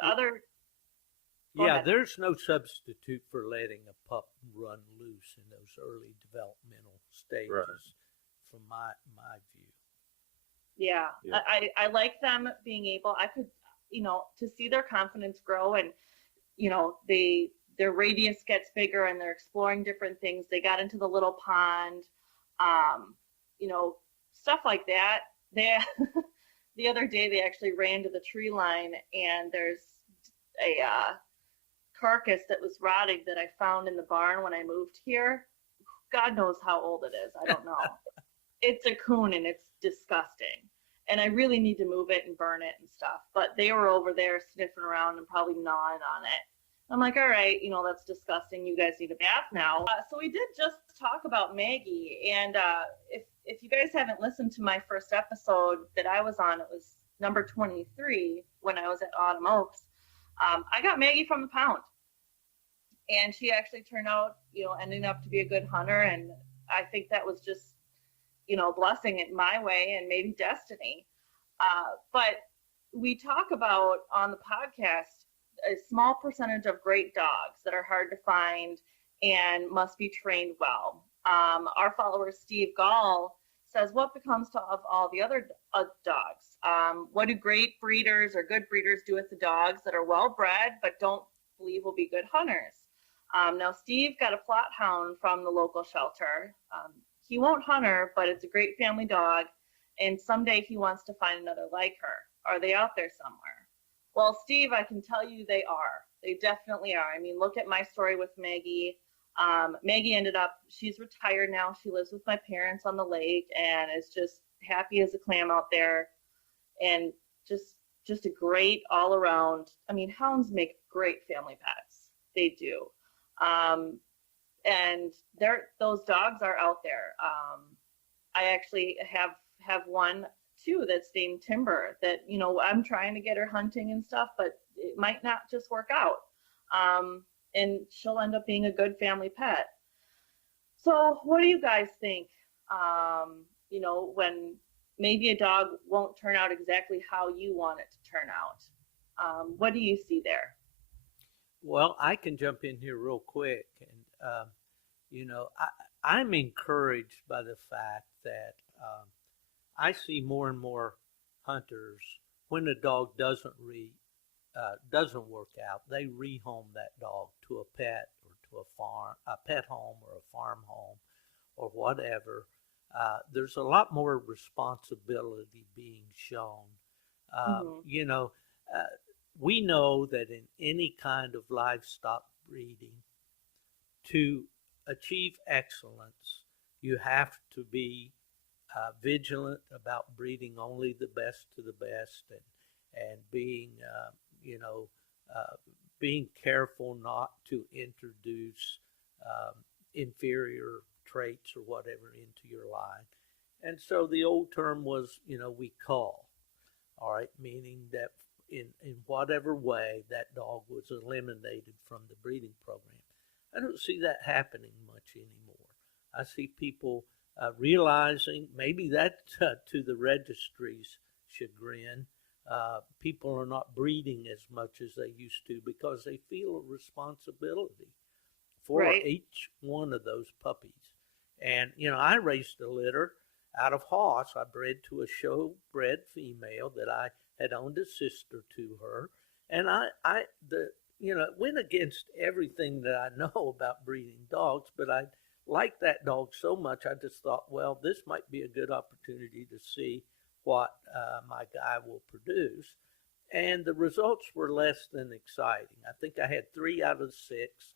there's no substitute for letting a pup run loose in those early developmental stages, from my view. Yeah. I like them being able, I could, you know, to see their confidence grow, and, you know, their radius gets bigger and they're exploring different things. They got into the little pond, you know, stuff like that. The other day they actually ran to the tree line, and there's a carcass that was rotting that I found in the barn when I moved here. God knows how old it is. I don't know. It's a coon, and it's disgusting. And I really need to move it and burn it and stuff. But they were over there sniffing around and probably gnawing on it. I'm like, all right, you know, that's disgusting. You guys need a bath now. So we did just talk about Maggie. And if if you guys haven't listened to my first episode that I was on, it was number 23 when I was at Autumn Oaks. I got Maggie from the pound, and she actually turned out, ending up to be a good hunter. And I think that was just, blessing it my way and maybe destiny. But we talk about on the podcast a small percentage of great dogs that are hard to find and must be trained well. Our follower Steve Gall says, what becomes of all the other dogs? What do great breeders or good breeders do with the dogs that are well bred but don't believe will be good hunters? Now, Steve got a flat hound from the local shelter. He won't hunt her, but it's a great family dog, and someday he wants to find another like her. Are they out there somewhere? Well, Steve, I can tell you they are. They definitely are. I mean, look at my story with Maggie. Maggie ended up, she's retired now. She lives with my parents on the lake and is just happy as a clam out there, and just a great all around. I mean, hounds make great family pets. They do. And those dogs are out there. I actually have one too that's named Timber that, I'm trying to get her hunting and stuff, but it might not just work out. And she'll end up being a good family pet. So what do you guys think? When maybe a dog won't turn out exactly how you want it to turn out. What do you see there? Well, I can jump in here real quick. And, I'm encouraged by the fact that I see more and more hunters, when a dog doesn't work out, they rehome that dog to a pet or to a pet home or a farm home or whatever. There's a lot more responsibility being shown. We know that in any kind of livestock breeding, to achieve excellence, you have to be vigilant about breeding only the best to the best, and being, being careful not to introduce inferior traits or whatever into your line. And so the old term was, we cull, all right, meaning that in whatever way that dog was eliminated from the breeding program. I don't see that happening much anymore. I see people realizing, maybe that's to the registry's chagrin, people are not breeding as much as they used to because they feel a responsibility for each one of those puppies. And, I raised a litter out of Hoss. I bred to a show-bred female that I had owned a sister to her. And it went against everything that I know about breeding dogs, but I liked that dog so much, I just thought, well, this might be a good opportunity to see what my guy will produce. And the results were less than exciting. I think I had 3 out of 6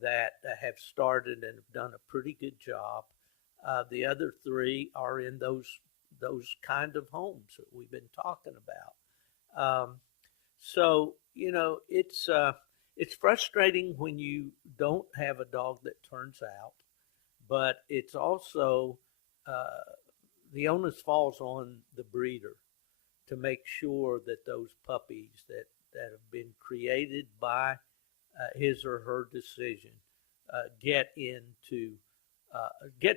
that have started and have done a pretty good job. The other 3 are in those kind of homes that we've been talking about. So, it's frustrating when you don't have a dog that turns out, but it's also, the onus falls on the breeder to make sure that those puppies that have been created by his or her decision get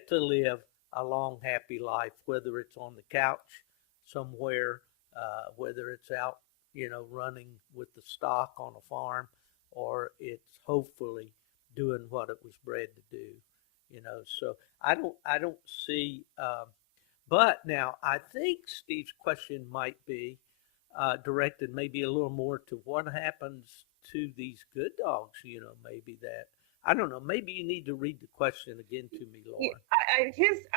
to live a long, happy life, whether it's on the couch somewhere, whether it's out, running with the stock on a farm, or it's hopefully doing what it was bred to do, So I don't see, but now I think Steve's question might be directed maybe a little more to what happens to these good dogs, maybe that, I don't know, maybe you need to read the question again to me, Lauren.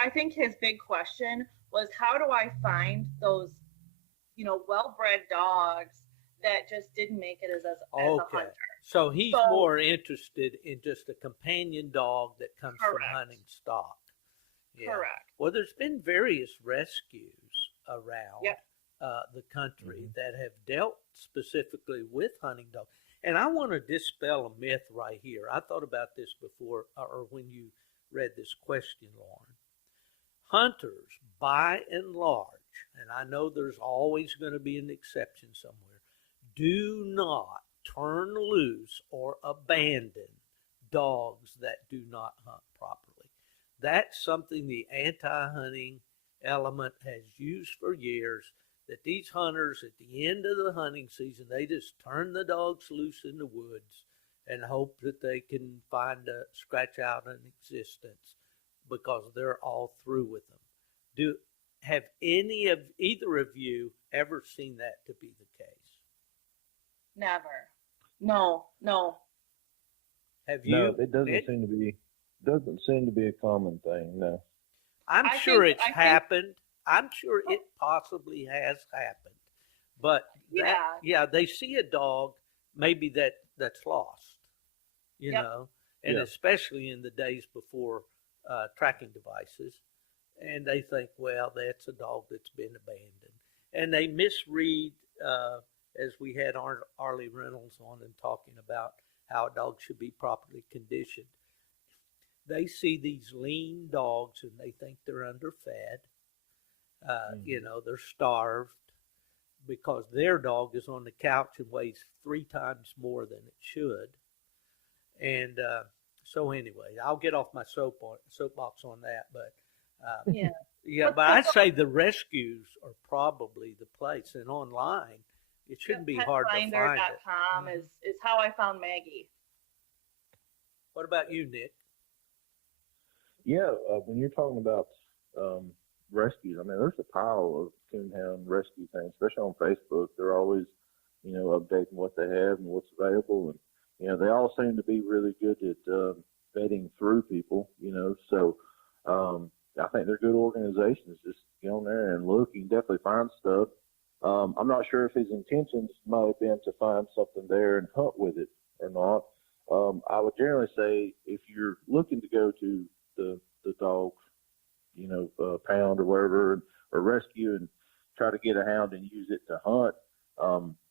I think his big question was, how do I find those, well-bred dogs that just didn't make it as a hunter? So he's more interested in just a companion dog that comes from hunting stock. Yeah. Correct. Well, there's been various rescues around the country that have dealt specifically with hunting dogs. And I want to dispel a myth right here. I thought about this before, or when you read this question, Lauren. hunters, by and large, and I know there's always going to be an exception somewhere, do not turn loose or abandon dogs that do not hunt properly. That's something the anti-hunting element has used for years, that these hunters at the end of the hunting season, they just turn the dogs loose in the woods and hope that they can scratch out an existence because they're all through with them. Have either of you ever seen that to be the case? Never. No. Have you? No, it doesn't seem to be a common thing. No. I'm sure it's happened. I'm sure it possibly has happened. But they see a dog maybe that's lost, you know, and especially in the days before tracking devices. And they think, well, that's a dog that's been abandoned. And they misread, as we had Arlie Reynolds on and talking about how a dog should be properly conditioned. They see these lean dogs and they think they're underfed. You know, they're starved because their dog is on the couch and weighs 3 times more than it should. And so anyway, I'll get off my soapbox on that, but but I'd say the rescues are probably the place, and online it shouldn't be hard to find it. Petfinder.com is how I found Maggie. What about you, Nick? Yeah, when you're talking about rescues, I mean, there's a pile of Coonhound rescue things, especially on Facebook. They're always, you know, updating what they have and what's available, and you know, they all seem to be really good at vetting through people, you know. So I think they're good organizations. Just get on there and look. You can definitely find stuff. I'm not sure if his intentions might have been to find something there and hunt with it or not. I would generally say if you're looking to go to the dog, you know, pound or whatever, or rescue and try to get a hound and use it to hunt,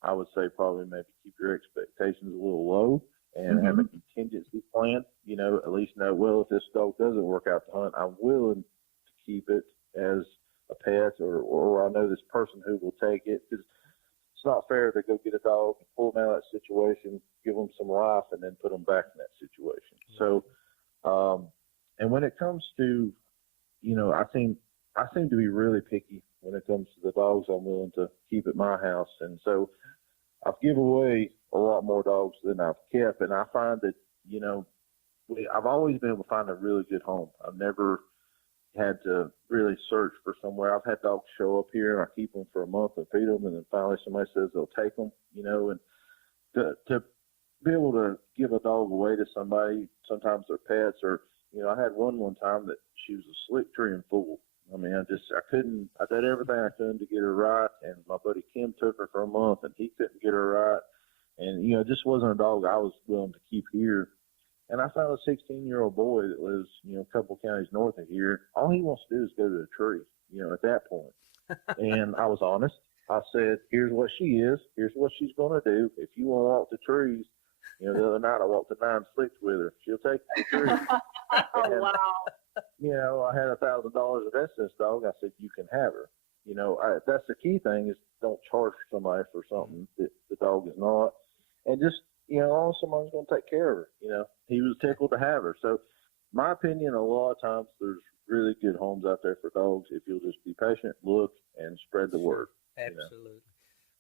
I would say probably maybe keep your expectations a little low and have a contingency plan. You know, at least know, well, if this dog doesn't work out to hunt, I'm willing to keep it as a pet, or I know this person who will take it, because it's not fair to go get a dog and pull them out of that situation, give them some life, and then put them back in that situation. So, and when it comes to, you know, I seem to be really picky when it comes to the dogs I'm willing to keep at my house. And so I've given away a lot more dogs than I've kept. And I find that, you know, I've always been able to find a really good home. I've never had to really search for somewhere. I've had dogs show up here and I keep them for a month and feed them, and then finally somebody says they'll take them, you know. And to be able to give a dog away to somebody, sometimes they're pets, or, you know, I had one time that she was a slick tree and fool. I mean, I did everything I could to get her right, and my buddy Kim took her for a month and he couldn't get her right. And, you know, it just wasn't a dog I was willing to keep here. And I found a 16-year-old boy that lives, you know, a couple counties north of here. All he wants to do is go to a tree, you know, at that point. And I was honest. I said, here's what she is. Here's what she's going to do. If you want to walk to trees, you know, the other night I walked to 9 slicks with her. She'll take you to trees. Oh, wow. You know, I had $1,000 investment in this dog. I said, you can have her. You know, that's the key thing, is don't charge somebody for something that the dog is not. And just, you know, someone's going to take care of her. You know, he was tickled to have her. So my opinion, a lot of times there's really good homes out there for dogs if you'll just be patient, look, and spread the word. Absolutely. You know?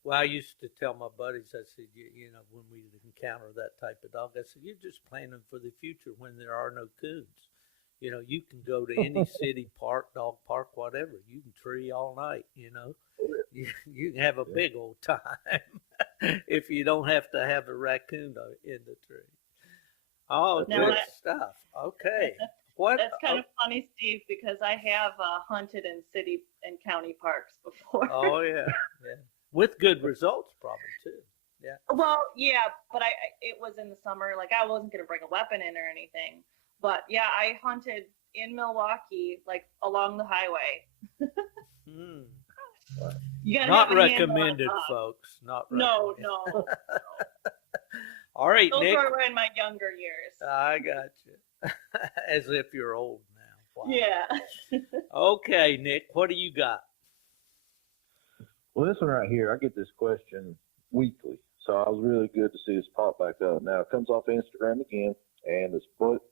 Well, I used to tell my buddies, I said, you know, when we encounter that type of dog, I said, you're just planning for the future when there are no coons. You know, you can go to any city park, dog park, whatever. You can tree all night, you know. You can have a big old time if you don't have to have a raccoon in the tree. Oh, good stuff. Okay. That's kind of funny, Steve, because I have hunted in city and county parks before. Oh, yeah. With good results, probably, too. Yeah. Well, yeah, but it was in the summer. Like, I wasn't going to bring a weapon in or anything. But, yeah, I hunted in Milwaukee, like, along the highway. Not recommended, folks. Not recommended. No. All right, Those Nick. were in my younger years. I got you. As if you're old Wow. Yeah. Okay, Nick, what do you got? Well, this one right here, I get this question weekly, so I was really good to see this pop back up. Now it comes off Instagram again, and it's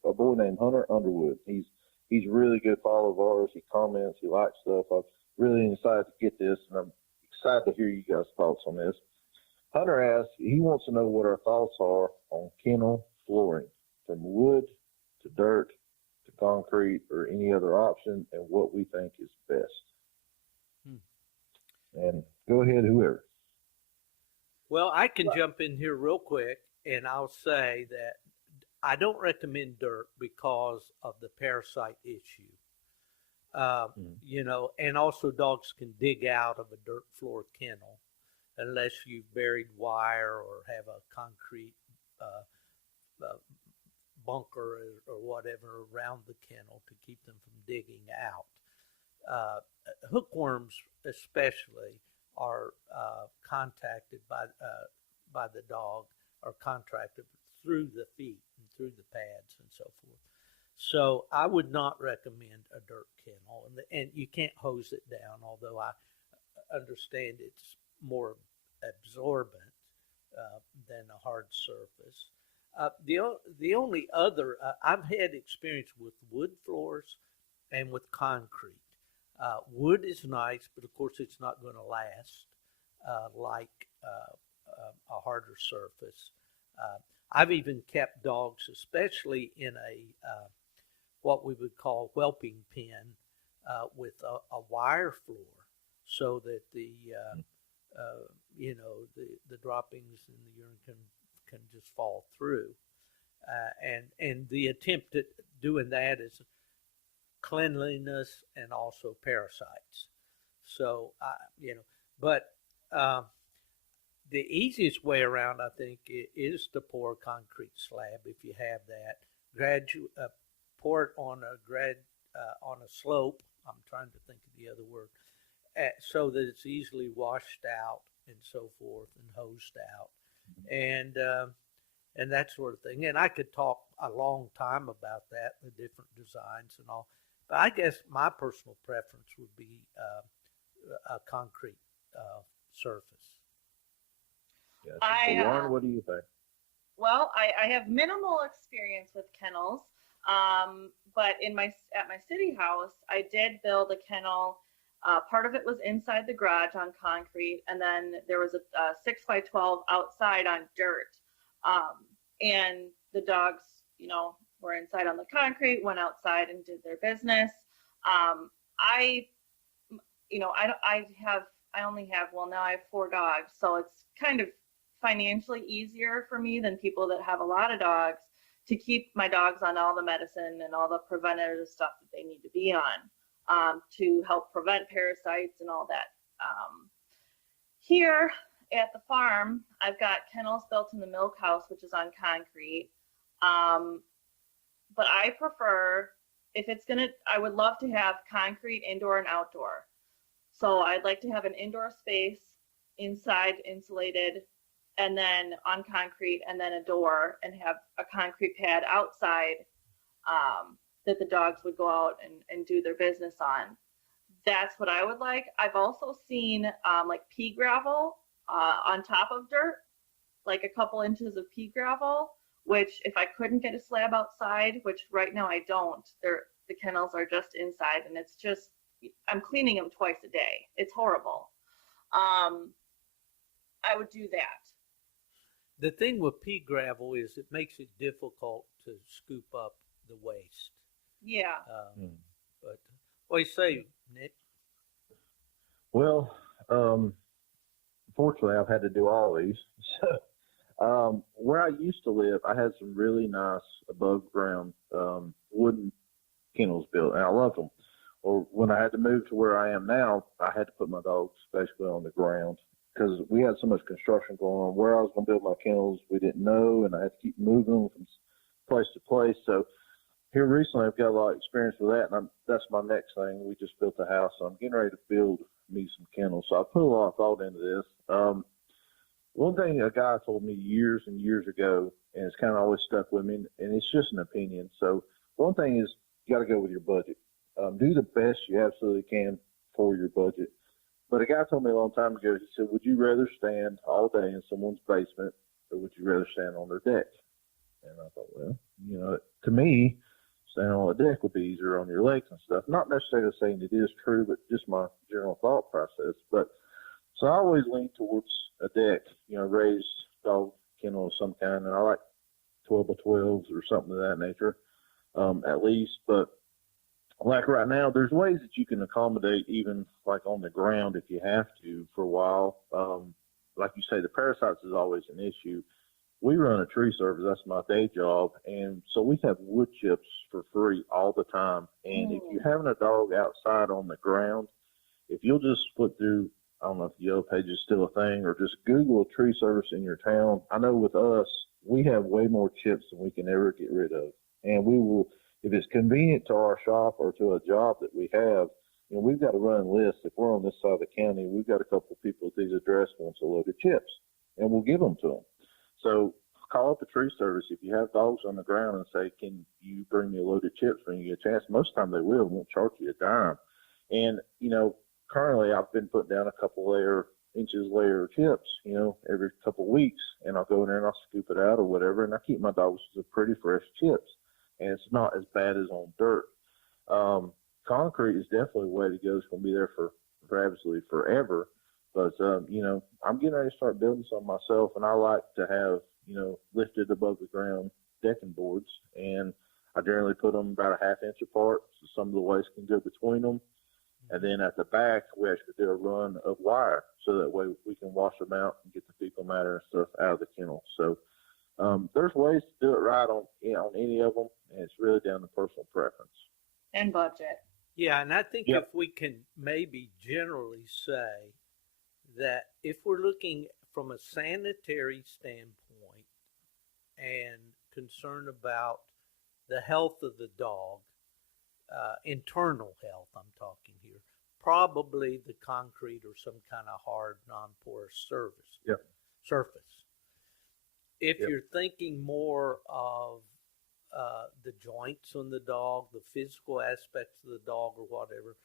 a boy named Hunter Underwood. He's a really good follower of ours. He comments, he likes stuff. I'm really excited to get this, and I'm excited to hear you guys' thoughts on this. Hunter asks, he wants to know what our thoughts are on kennel flooring, from wood to dirt to concrete or any other option, and what we think is best. And go ahead, whoever. Well, I can jump in here real quick, and I'll say that I don't recommend dirt because of the parasite issue. You know, and also dogs can dig out of a dirt floor kennel unless you've buried wire or have a concrete bunker or whatever around the kennel to keep them from digging out. Hookworms especially are contacted by the dog, or contracted through the feet and through the pads and so forth. So I would not recommend a dirt kennel, and you can't hose it down, although I understand it's more absorbent than a hard surface. The only other, I've had experience with wood floors and with concrete. Wood is nice, but of course it's not going to last like a harder surface. I've even kept dogs, especially in a what we would call whelping pen, with a wire floor, so that the you know, the droppings and the urine can just fall through. And the attempt at doing that is cleanliness and also parasites. So, you know, but the easiest way around, I think, is to pour a concrete slab if you have that. Pour it on a slope. I'm trying to think of the other word, so that it's easily washed out and so forth and hosed out, and that sort of thing. And I could talk a long time about that, the different designs and all. But I guess my personal preference would be a concrete surface. Yeah. So Lauren, what do you think? Well, I have minimal experience with kennels, but at my city house, I did build a kennel. Part of it was inside the garage on concrete, and then there was a 6x12 outside on dirt. And the dogs, you know, were inside on the concrete, went outside and did their business. I only have, well, now I have 4 dogs, so it's kind of financially easier for me than people that have a lot of dogs to keep my dogs on all the medicine and all the preventative stuff that they need to be on, to help prevent parasites and all that. Here at the farm, I've got kennels built in the milk house, which is on concrete. But I prefer, I would love to have concrete indoor and outdoor. So I'd like to have an indoor space inside insulated, and then on concrete, and then a door, and have a concrete pad outside that the dogs would go out and do their business on. That's what I would like. I've also seen like pea gravel on top of dirt, like a couple inches of pea gravel, which if I couldn't get a slab outside, which right now I don't, the kennels are just inside, and it's just, I'm cleaning them twice a day. It's horrible. I would do that. The thing with pea gravel is it makes it difficult to scoop up the waste. Yeah. But what do you say, Nick? Well, fortunately, I've had to do all these. So, where I used to live, I had some really nice above ground wooden kennels built, and I loved them. Or when I had to move to where I am now, I had to put my dogs basically on the ground because we had so much construction going on. Where I was going to build my kennels, we didn't know, and I had to keep moving them from place to place. So here recently, I've got a lot of experience with that, and that's my next thing. We just built a house, so I'm getting ready to build me some kennels. So I put a lot of thought into this. One thing a guy told me years and years ago, and it's kind of always stuck with me, and it's just an opinion. So one thing is you got to go with your budget. Do the best you absolutely can for your budget. But a guy told me a long time ago, he said, would you rather stand all day in someone's basement or would you rather stand on their deck? And I thought, well, you know, to me, standing on a deck would be easier on your legs and stuff. Not necessarily saying it is true, but just my general thought process. But so I always lean towards a deck, you know, raised dog kennel of some kind. And I like 12 by 12s or something of that nature, at least. But like right now, there's ways that you can accommodate even like on the ground if you have to for a while. Like you say, the parasites is always an issue. We run a tree service. That's my day job. And so we have wood chips for free all the time. And if you're having a dog outside on the ground, if you'll just flip through, I don't know if Yellow Page is still a thing, or just Google a tree service in your town. I know with us, we have way more chips than we can ever get rid of. And we will, if it's convenient to our shop or to a job that we have, you know, we've got a running list. If we're on this side of the county, we've got a couple of people at these address wants a load of chips, and we'll give them to them. So call up the tree service if you have dogs on the ground and say, can you bring me a load of chips when you get a chance? Most of the time they will, won't charge you a dime. And, you know, currently I've been putting down a couple inches layer of chips, you know, every couple of weeks, and I'll go in there and I'll scoop it out or whatever, and I keep my dogs with pretty fresh chips, and it's not as bad as on dirt. Concrete is definitely a way to go. It's going to be there for absolutely forever. But, you know, I'm getting ready to start building some myself, and I like to have, you know, lifted above the ground decking boards. And I generally put them about a half inch apart so some of the waste can go between them. And then at the back, we actually do a run of wire so that way we can wash them out and get the fecal matter and stuff out of the kennel. So there's ways to do it right on any of them, and it's really down to personal preference. And budget. Yeah, and I think if we can maybe generally say that if we're looking from a sanitary standpoint and concerned about the health of the dog, internal health I'm talking here, probably the concrete or some kind of hard non-porous surface. If you're thinking more of the joints on the dog, the physical aspects of the dog or whatever,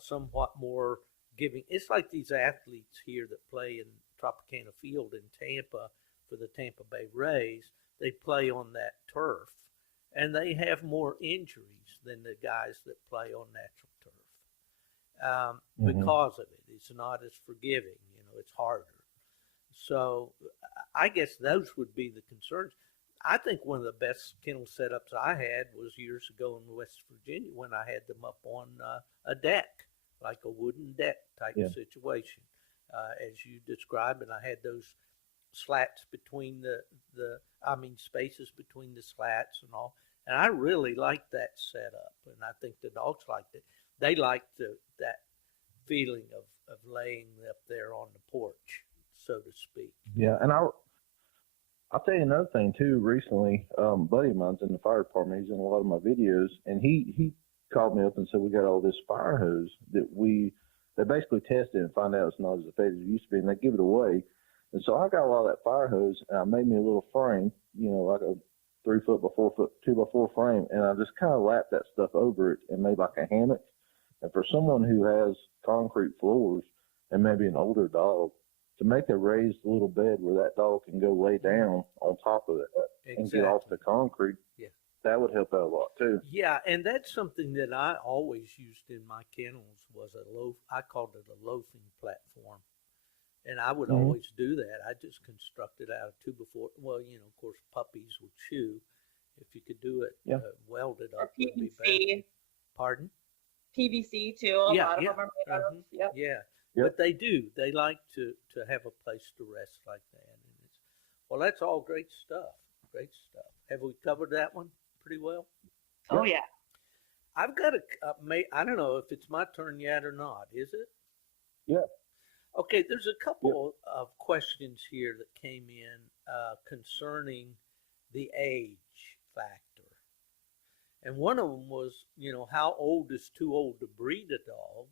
somewhat more giving. It's like these athletes here that play in Tropicana Field in Tampa for the Tampa Bay Rays. They play on that turf, and they have more injuries than the guys that play on natural turf because of it. It's not as forgiving, you know, it's harder. So I guess those would be the concerns. I think one of the best kennel setups I had was years ago in West Virginia when I had them up on a deck, like a wooden deck type situation, as you described. And I had those slats between spaces between the slats and all. And I really liked that setup, and I think the dogs liked it. They liked that feeling of laying up there on the porch, so to speak. Yeah, and I'll tell you another thing too. Recently, a buddy of mine's in the fire department. He's in a lot of my videos, and he called me up and said we got all this fire hose that they basically tested and find out it's not as effective as it used to be, and they give it away. And so I got a lot of that fire hose, and I made me a little frame, you know, like a 3 foot by 4 foot, 2 by 4 frame, and I just kind of lapped that stuff over it and made like a hammock. And for someone who has concrete floors and maybe an older dog, to make a raised little bed where that dog can go lay down on top of it and get off the concrete, that would help out a lot too. Yeah, and that's something that I always used in my kennels was I called it a loafing platform. And I would always do that. I just constructed out of 2x4. Well, you know, of course, puppies would chew. If you could do it welded up, or PVC. Would be better. Pardon? PVC too. A lot of them are made out of. Yeah. But they do. They like to have a place to rest like that. And that's all great stuff. Great stuff. Have we covered that one pretty well? Oh yeah. I've got I don't know if it's my turn yet or not. Is it? Yeah. Okay, there's a couple of questions here that came in concerning the age factor. And one of them was, you know, how old is too old to breed a dog?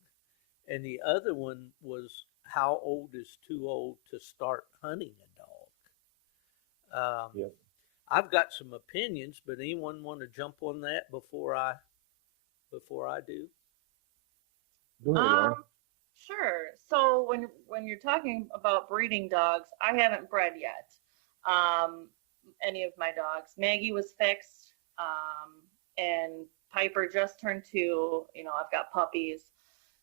And the other one was, how old is too old to start hunting a dog? I've got some opinions, but anyone want to jump on that before I before I do? Go ahead, Lauren. Sure. So when you're talking about breeding dogs, I haven't bred yet. Any of my dogs. Maggie was fixed, and Piper just turned 2. You know, I've got puppies.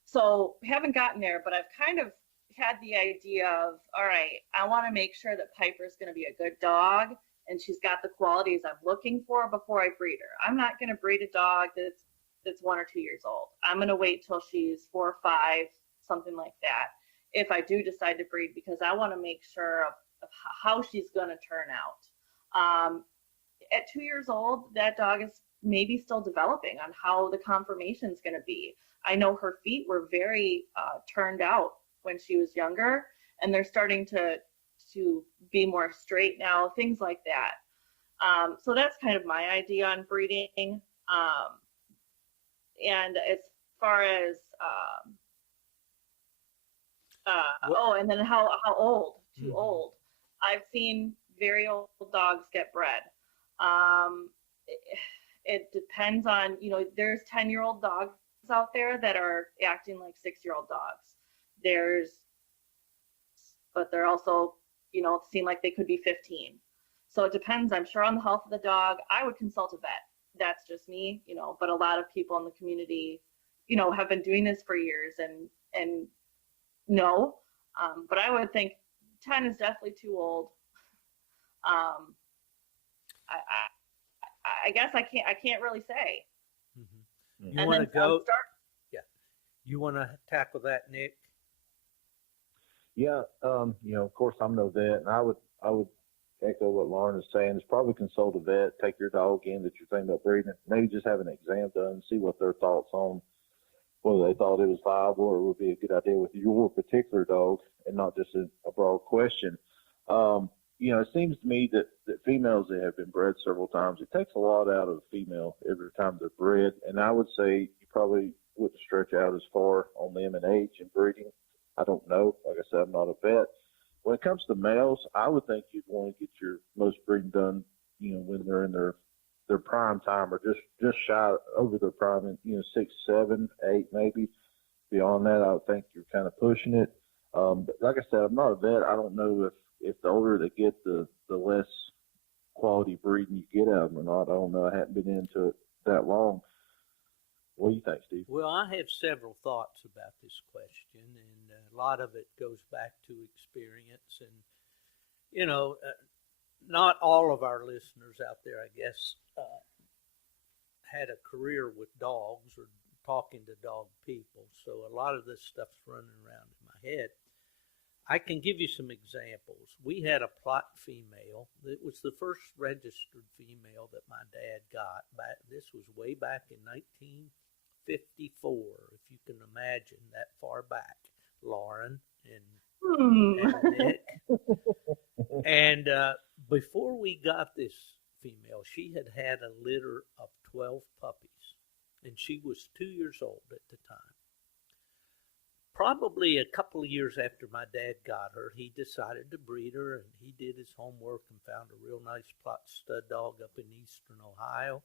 So haven't gotten there, but I've kind of had the idea of, all right, I want to make sure that Piper's going to be a good dog and she's got the qualities I'm looking for before I breed her. I'm not going to breed a dog that's 1 or 2 years old. I'm going to wait till she's 4 or 5, something like that, if I do decide to breed, because I want to make sure of how she's going to turn out. At 2 years old, that dog is maybe still developing on how the conformation is going to be. I know her feet were very turned out when she was younger, and they're starting to be more straight now, things like that. So that's kind of my idea on breeding. And as far as and then how old? Too old. I've seen very old dogs get bred. It depends on, you know, there's 10-year-old dogs out there that are acting like 6-year-old dogs. But they're also, you know, seem like they could be 15. So it depends, I'm sure, on the health of the dog. I would consult a vet. That's just me, you know, but a lot of people in the community, you know, have been doing this for years and know. But I would think 10 is definitely too old. I guess I can't really say. Mm-hmm. You want to go? Yeah. You want to tackle that, Nick? Yeah, you know, of course, I'm no vet, and I would echo what Lauren is saying. Is probably consult a vet, take your dog in that you're thinking about breeding, maybe just have an exam done and see what their thoughts on whether they thought it was viable or would be a good idea with your particular dog, and not just a broad question. You know, it seems to me that females that have been bred several times, it takes a lot out of a female every time they're bred, and I would say you probably wouldn't stretch out as far on them in age and breeding. I don't know. Like I said, I'm not a vet. When it comes to males, I would think you'd want to get your most breeding done, you know, when they're in their prime time, or just shy over their prime, in, you know, 6, 7, 8 maybe. Beyond that, I would think you're kind of pushing it. But like I said, I'm not a vet. I don't know if the older they get, the less quality breeding you get out of them or not. I don't know. I hadn't been into it that long. What do you think, Steve? Well, I have several thoughts about this question, and a lot of it goes back to experience. And, you know, not all of our listeners out there, I guess, had a career with dogs or talking to dog people. So a lot of this stuff's running around in my head. I can give you some examples. We had a plot female. It was the first registered female that my dad got. This was way back in 1954, if you can imagine that far back, Lauren and Nick. And before we got this female, she had had a litter of 12 puppies, and she was 2 years old at the time. Probably a couple of years after my dad got her, he decided to breed her, and he did his homework and found a real nice plot stud dog up in eastern Ohio.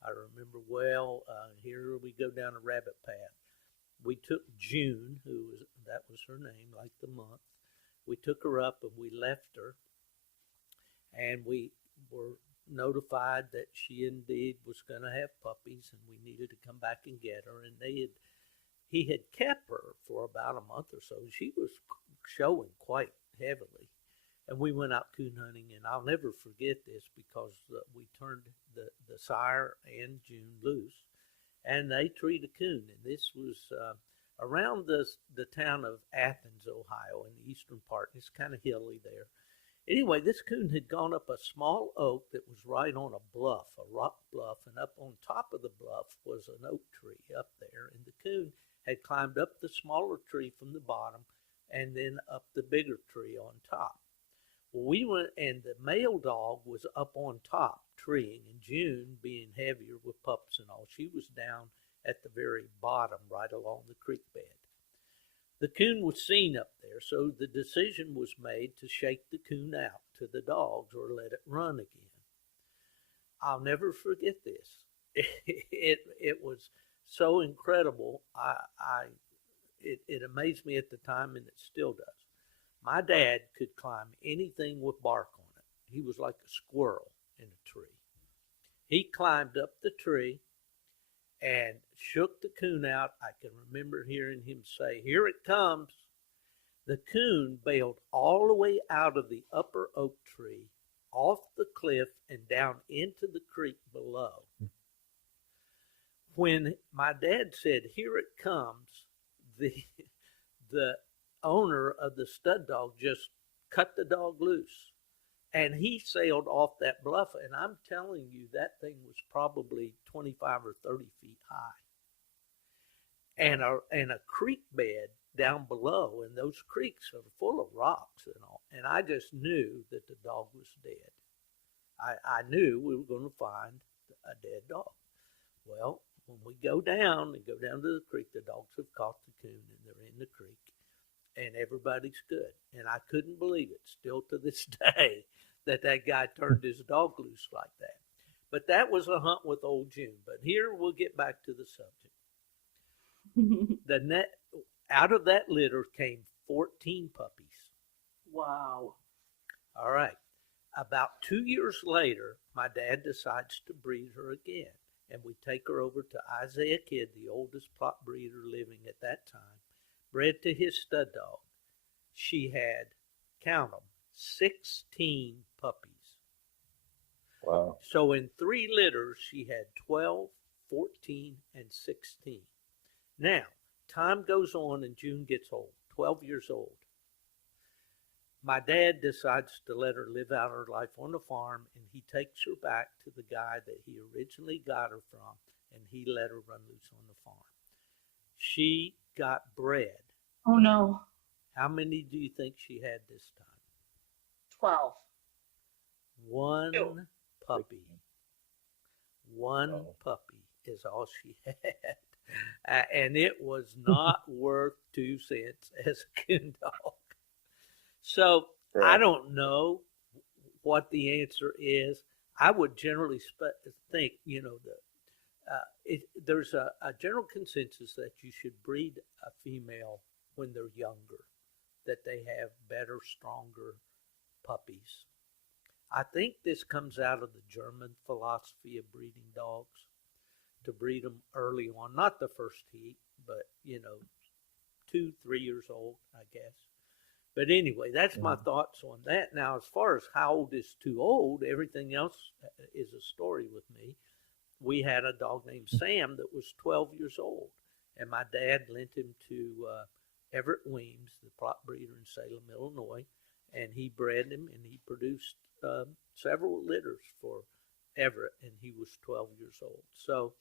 I remember well. Here we go down a rabbit path. We took June, that was her name, like the month. We took her up and we left her, and we were notified that she indeed was going to have puppies, and we needed to come back and get her. And he had kept her for about a month or so. She was showing quite heavily. And we went out coon hunting, and I'll never forget this because we turned the sire and June loose, and they treated a coon. And this was around the town of Athens, Ohio, in the eastern part. It's kind of hilly there. Anyway, this coon had gone up a small oak that was right on a bluff, a rock bluff, and up on top of the bluff was an oak tree up there, and the coon had climbed up the smaller tree from the bottom and then up the bigger tree on top. Well, we went, and the male dog was up on top treeing, and June, being heavier with pups and all, she was down at the very bottom right along the creek bed. The coon was seen up there, so the decision was made to shake the coon out to the dogs or let it run again. I'll never forget this. It was so incredible. It amazed me at the time, and it still does. My dad could climb anything with bark on it. He was like a squirrel in a tree. He climbed up the tree and shook the coon out. I can remember hearing him say, "Here it comes." The coon bailed all the way out of the upper oak tree, off the cliff, and down into the creek below. When my dad said, "Here it comes," the owner of the stud dog just cut the dog loose, and he sailed off that bluff. And I'm telling you, that thing was probably 25 or 30 feet high, and a creek bed down below, and those creeks are full of rocks and all. And I just knew that the dog was dead. I knew we were going to find a dead dog. Well, when we go down to the creek, the dogs have caught the coon, and they're in the creek, and everybody's good. And I couldn't believe it, still to this day, that guy turned his dog loose like that. But that was a hunt with old June. But here we'll get back to the subject. Out of that litter came 14 puppies. Wow. All right. About 2 years later, my dad decides to breed her again. And we take her over to Isaiah Kidd, the oldest prop breeder living at that time, bred to his stud dog. She had, count them, 16 puppies. Wow. So in 3 litters, she had 12, 14, and 16. Now, time goes on and June gets old, 12 years old. My dad decides to let her live out her life on the farm, and he takes her back to the guy that he originally got her from, and he let her run loose on the farm. She got bred. Oh, no. How many do you think she had this time? 12. One Ew. puppy. One puppy is all she had. And it was not worth 2 cents as a coon dog. So I don't know what the answer is. I would generally think, there's a general consensus that you should breed a female when they're younger, that they have better, stronger puppies. I think this comes out of the German philosophy of breeding dogs, to breed them early on, not the first heat, but 2, 3 years old, I guess. But anyway, that's my thoughts on that. Now, as far as how old is too old, everything else is a story with me. We had a dog named Sam that was 12 years old, and my dad lent him to Everett Weems, the prop breeder in Salem, Illinois, and he bred him, and he produced several litters for Everett, and he was 12 years old. So,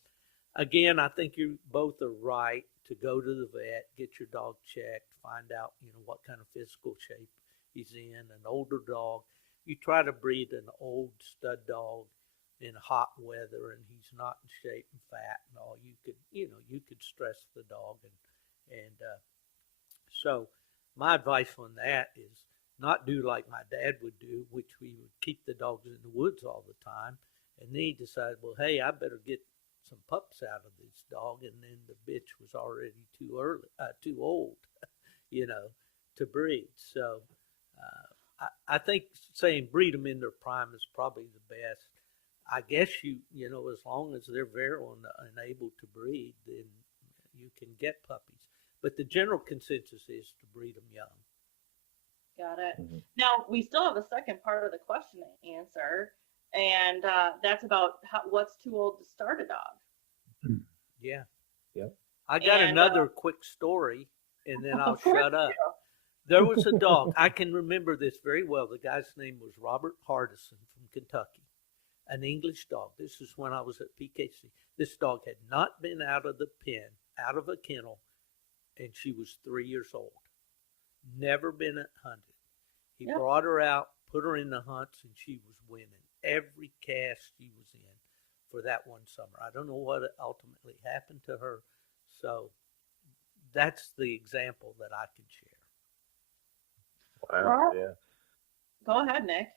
again, I think you both are right to go to the vet, get your dog checked, find out, what kind of physical shape he's in. An older dog, you try to breed an old stud dog in hot weather, and he's not in shape and fat and all. You could stress the dog, and so my advice on that is not do like my dad would do, which we would keep the dogs in the woods all the time, and then he decided, well, hey, I better get some pups out of this dog, and then the bitch was already too old, to breed. So I think saying breed them in their prime is probably the best. I guess as long as they're virile and able to breed, then you can get puppies. But the general consensus is to breed them young. Got it. Mm-hmm. Now, we still have a second part of the question to answer, and that's about what's too old to start a dog. Yeah. Yep. I got another quick story, and then I'll shut up. There was a dog. I can remember this very well. The guy's name was Robert Hardison from Kentucky, an English dog. This is when I was at PKC. This dog had not been out of the pen, out of a kennel, and she was 3 years old. Never been hunted. He brought her out, put her in the hunts, and she was winning every cast she was in for that one summer. I don't know what ultimately happened to her. So that's the example that I can share. Wow, yeah. Go ahead, Nick.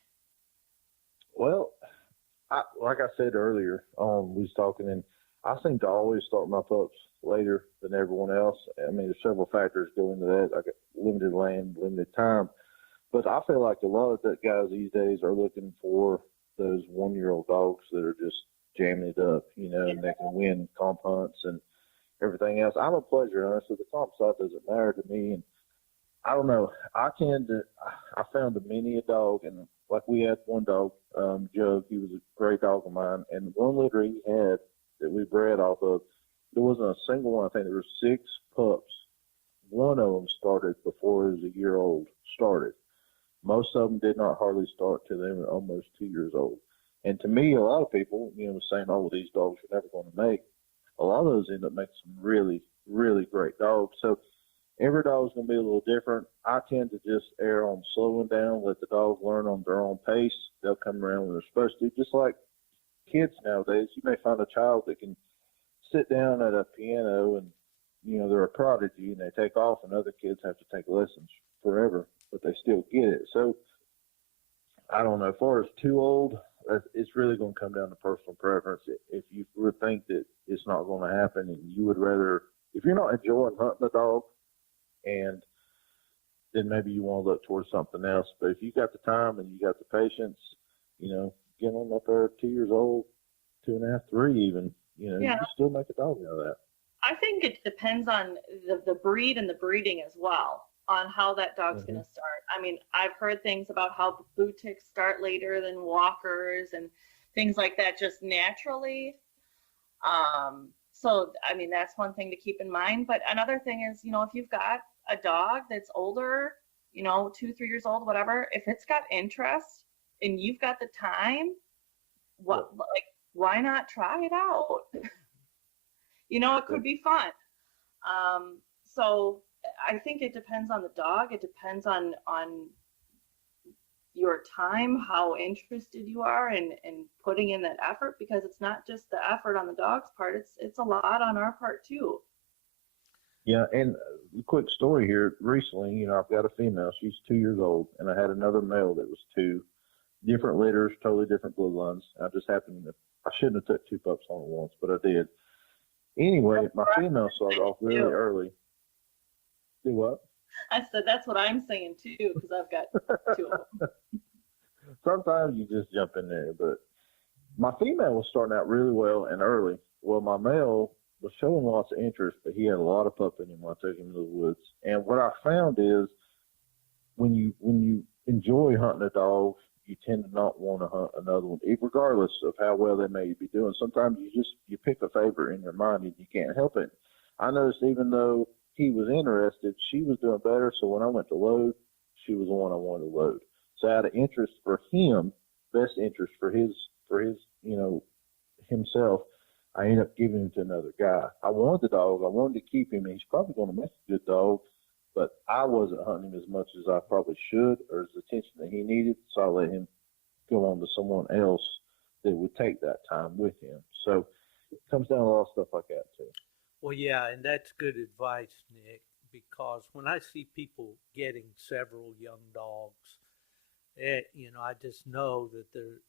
Well, like I said earlier, we was talking, and I seem to always start my pups later than everyone else. I mean, there's several factors go into that. I got limited land, limited time. But I feel like a lot of the guys these days are looking for those 1-year-old dogs that are just jamming it up, you know, and they can win comp hunts and everything else. I'm a pleasure hunter, so the comp side doesn't matter to me. And I don't know. I found a many a dog, and like we had one dog, Jug. He was a great dog of mine, and one litter he had that we bred off of, there wasn't a single one. I think there were 6 pups. One of them started before he was a year old. Started. Most of them did not hardly start till they were almost 2 years old. And to me, a lot of people, you know, saying, "Oh, these dogs are never going to make." A lot of those end up making some really, really great dogs. So every dog's going to be a little different. I tend to just err on slowing down, let the dog learn on their own pace. They'll come around when they're supposed to. Just like kids nowadays, you may find a child that can sit down at a piano and, you know, they're a prodigy and they take off, and other kids have to take lessons forever, but they still get it. So I don't know. As far as too old, it's really going to come down to personal preference. If you would think that it's not going to happen and you would rather, if you're not enjoying hunting a dog, and then maybe you want to look towards something else. But if you got the time and you got the patience, you know, get them up there at 2 years old, 2.5, 3 even, you know, you can still make a dog out of that. I think it depends on the breed and the breeding as well, on how that dog's going to start. I mean, I've heard things about how blue ticks start later than walkers and things like that just naturally. So, I mean, that's one thing to keep in mind. But another thing is, you know, if you've got a dog that's older, you know, 2, 3 years old, whatever, if it's got interest and you've got the time, why not try it out? You know, it could be fun. So I think it depends on the dog. It depends on your time, how interested you are in putting in that effort, because it's not just the effort on the dog's part, it's a lot on our part too. Yeah, and a quick story here. Recently, you know, I've got a female. She's 2 years old, and I had another male that was 2. Different litters, totally different bloodlines. I just happened to, I shouldn't have took 2 pups on at once, but I did. Anyway, my female started off really early. Do what? I said, that's what I'm saying too, because I've got 2 of them. Sometimes you just jump in there, but my female was starting out really well and early. Well, my male was showing lots of interest, but he had a lot of pup in him when I took him to the woods. And what I found is when you enjoy hunting a dog, you tend to not want to hunt another one, regardless of how well they may be doing. Sometimes you pick a favorite in your mind and you can't help it. I noticed even though he was interested, she was doing better. So when I went to load, she was the one I wanted to load. So out of interest for him, best interest for his, you know, himself, I ended up giving him to another guy. I wanted the dog. I wanted to keep him. He's probably going to make a good dog, but I wasn't hunting him as much as I probably should, or as attention that he needed. So I let him go on to someone else that would take that time with him. So it comes down to a lot of stuff like that too. Well, yeah, and that's good advice, Nick, because when I see people getting several young dogs, you know, I just know that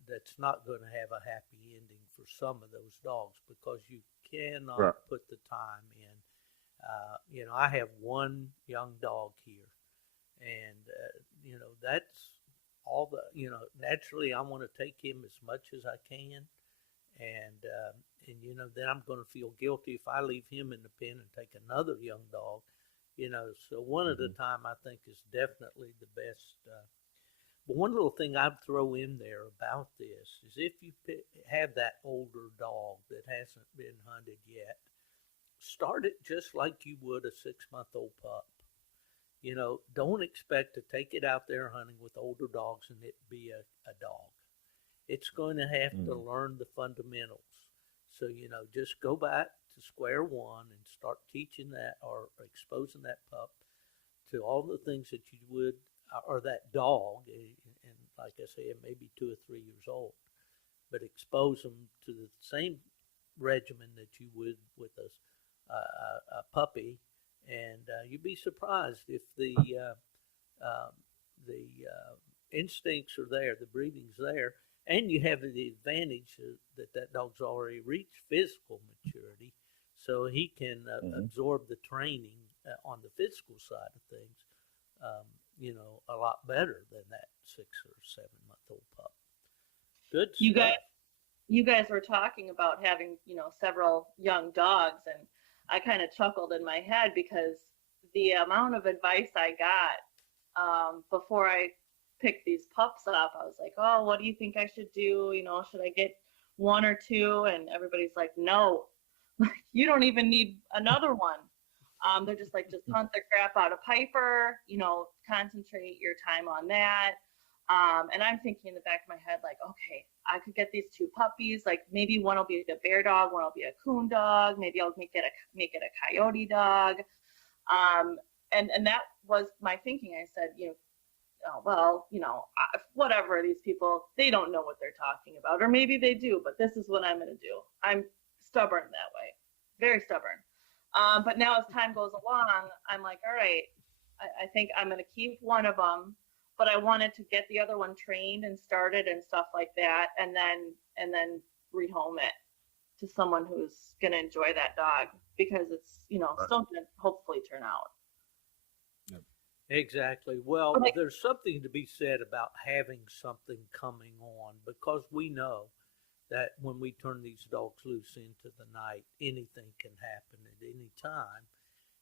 that's not going to have a happy ending for some of those dogs, because you cannot put the time in. You know, I have one young dog here, and, you know, that's all you know, naturally I want to take him as much as I can. And, you know, then I'm going to feel guilty if I leave him in the pen and take another young dog, you know, so one at a time I think is definitely the best. But one little thing I'd throw in there about this is if you have that older dog that hasn't been hunted yet, start it just like you would a 6-month-old pup. You know, don't expect to take it out there hunting with older dogs and it be a dog. It's going to have to learn the fundamentals. So, you know, just go back to square one and start teaching that or exposing that pup to all the things that you would, or that dog, and like I said, maybe 2 or 3 years old, but expose them to the same regimen that you would with a puppy, and you'd be surprised if the instincts are there, the breeding's there, and you have the advantage that dog's already reached physical maturity, so he can absorb the training on the physical side of things, a lot better than that 6 or 7 month old pup. Good stuff. You guys were talking about having, several young dogs, and I kind of chuckled in my head because the amount of advice I got before I picked these pups up, I was like, oh, what do you think I should do? Should I get 1 or 2? And everybody's like, no, you don't even need another one. They're just like, just hunt the crap out of Piper, concentrate your time on that. And I'm thinking in the back of my head, like, okay, I could get these 2 puppies. Like maybe one will be a bear dog, one will be a coon dog. Maybe I'll make it a coyote dog. And that was my thinking. I said, whatever, these people, they don't know what they're talking about, or maybe they do, but this is what I'm going to do. I'm stubborn that way, very stubborn. But now as time goes along, I'm like, all right, I think I'm going to keep one of them, but I wanted to get the other one trained and started and stuff like that, and then rehome it to someone who's going to enjoy that dog, because it's, still going to hopefully turn out. Exactly. Well, there's something to be said about having something coming on, because we know that when we turn these dogs loose into the night, anything can happen at any time.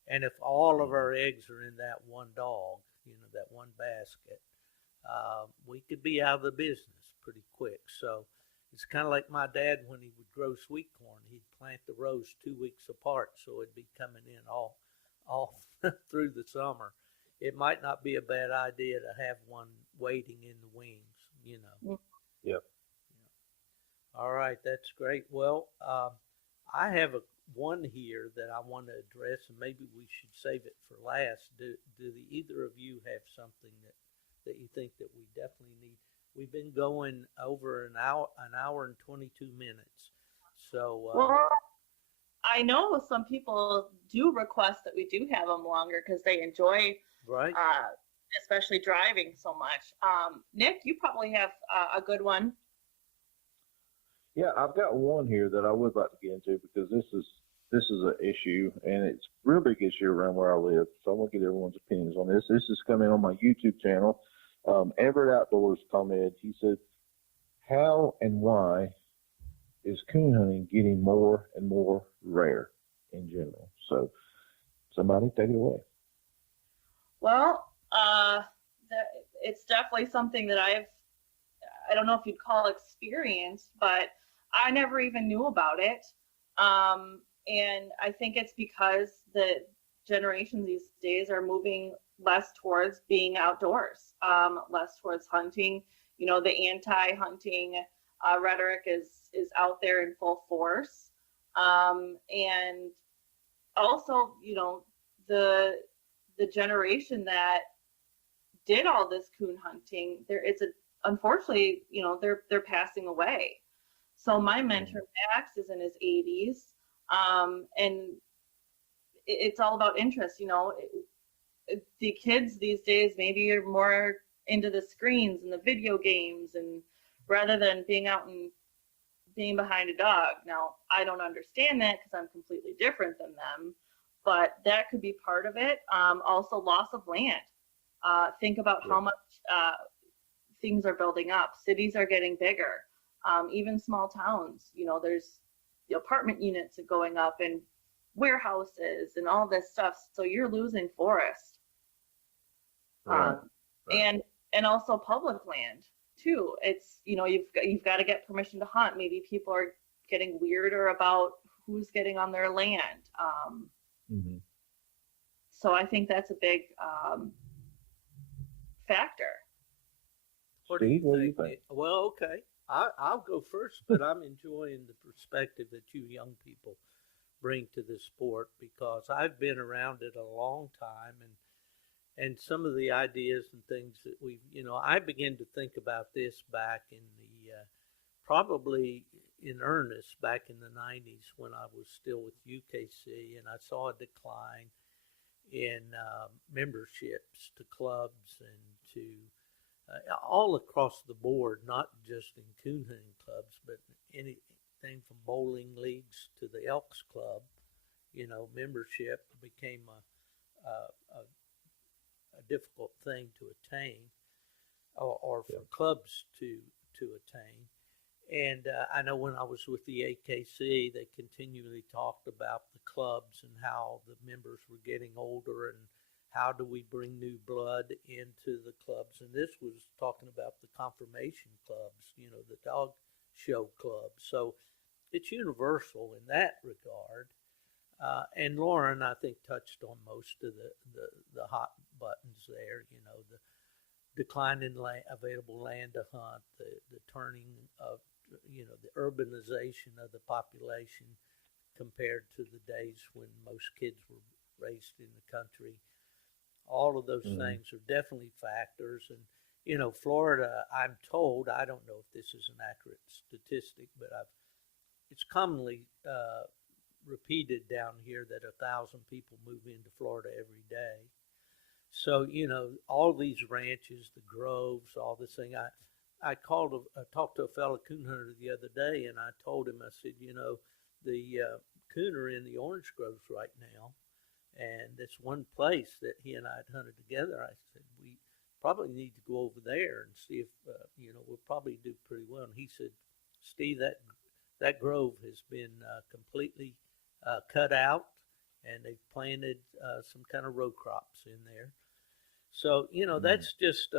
And if all of our eggs are in that one dog, that one basket, we could be out of the business pretty quick. So it's kind of like my dad when he would grow sweet corn. He'd plant the rows 2 weeks apart, so it'd be coming in all through the summer. It might not be a bad idea to have one waiting in the wings, Yep. All right, that's great. Well, I have one here that I want to address, and maybe we should save it for last. Do either of you have something that you think that we definitely need? We've been going over an hour and 22 minutes. So, well, I know some people do request that we do have them longer because they enjoy, right, especially driving so much. Nick, you probably have a good one. Yeah, I've got one here that I would like to get into, because this is an issue, and it's a real big issue around where I live. So I want to get everyone's opinions on this. This is coming on my YouTube channel. Everett Outdoors commented. He said, "How and why is coon hunting getting more and more rare in general?" So somebody take it away. Well, it's definitely something that I don't know if you'd call experienced, but I never even knew about it. And I think it's because the generations these days are moving less towards being outdoors, less towards hunting. The anti-hunting rhetoric is out there in full force. And also, the generation that did all this coon hunting, unfortunately, they're passing away. So my mentor Max is in his 80s, and it's all about interest. The kids these days maybe are more into the screens and the video games, and rather than being out and being behind a dog. Now, I don't understand that because I'm completely different than them, but that could be part of it. Also, loss of land. Think about how much things are building up. Cities are getting bigger. Even small towns, there's the apartment units are going up and warehouses and all this stuff. So you're losing forest. Right. And also public land too. It's, you've got to get permission to hunt. Maybe people are getting weirder about who's getting on their land. So I think that's a big factor. Steve, what do you think? Well, okay. I'll go first, but I'm enjoying the perspective that you young people bring to this sport, because I've been around it a long time, and some of the ideas and things that I began to think about this back in the probably in earnest back in the 90s when I was still with UKC, and I saw a decline in memberships to clubs and to all across the board, not just in coon hunting clubs, but anything from bowling leagues to the Elks Club, membership became a difficult thing to attain, or for clubs to attain. And I know when I was with the AKC, they continually talked about the clubs and how the members were getting older and how do we bring new blood into the clubs. And this was talking about the confirmation clubs, the dog show clubs. So it's universal in that regard. And Lauren, I think, touched on most of the hot buttons there, the decline in available land to hunt, the turning of, the urbanization of the population compared to the days when most kids were raised in the country. All of those things are definitely factors. And, Florida, I'm told, I don't know if this is an accurate statistic, but it's commonly repeated down here that 1,000 people move into Florida every day. So, all these ranches, the groves, all this thing. I talked to a fellow coon hunter the other day, and I told him, I said, the coon are in the orange groves right now, and it's one place that he and I had hunted together. I said, we probably need to go over there and see if, we'll probably do pretty well. And he said, Steve, that grove has been completely cut out, and they've planted some kind of row crops in there. So, that's just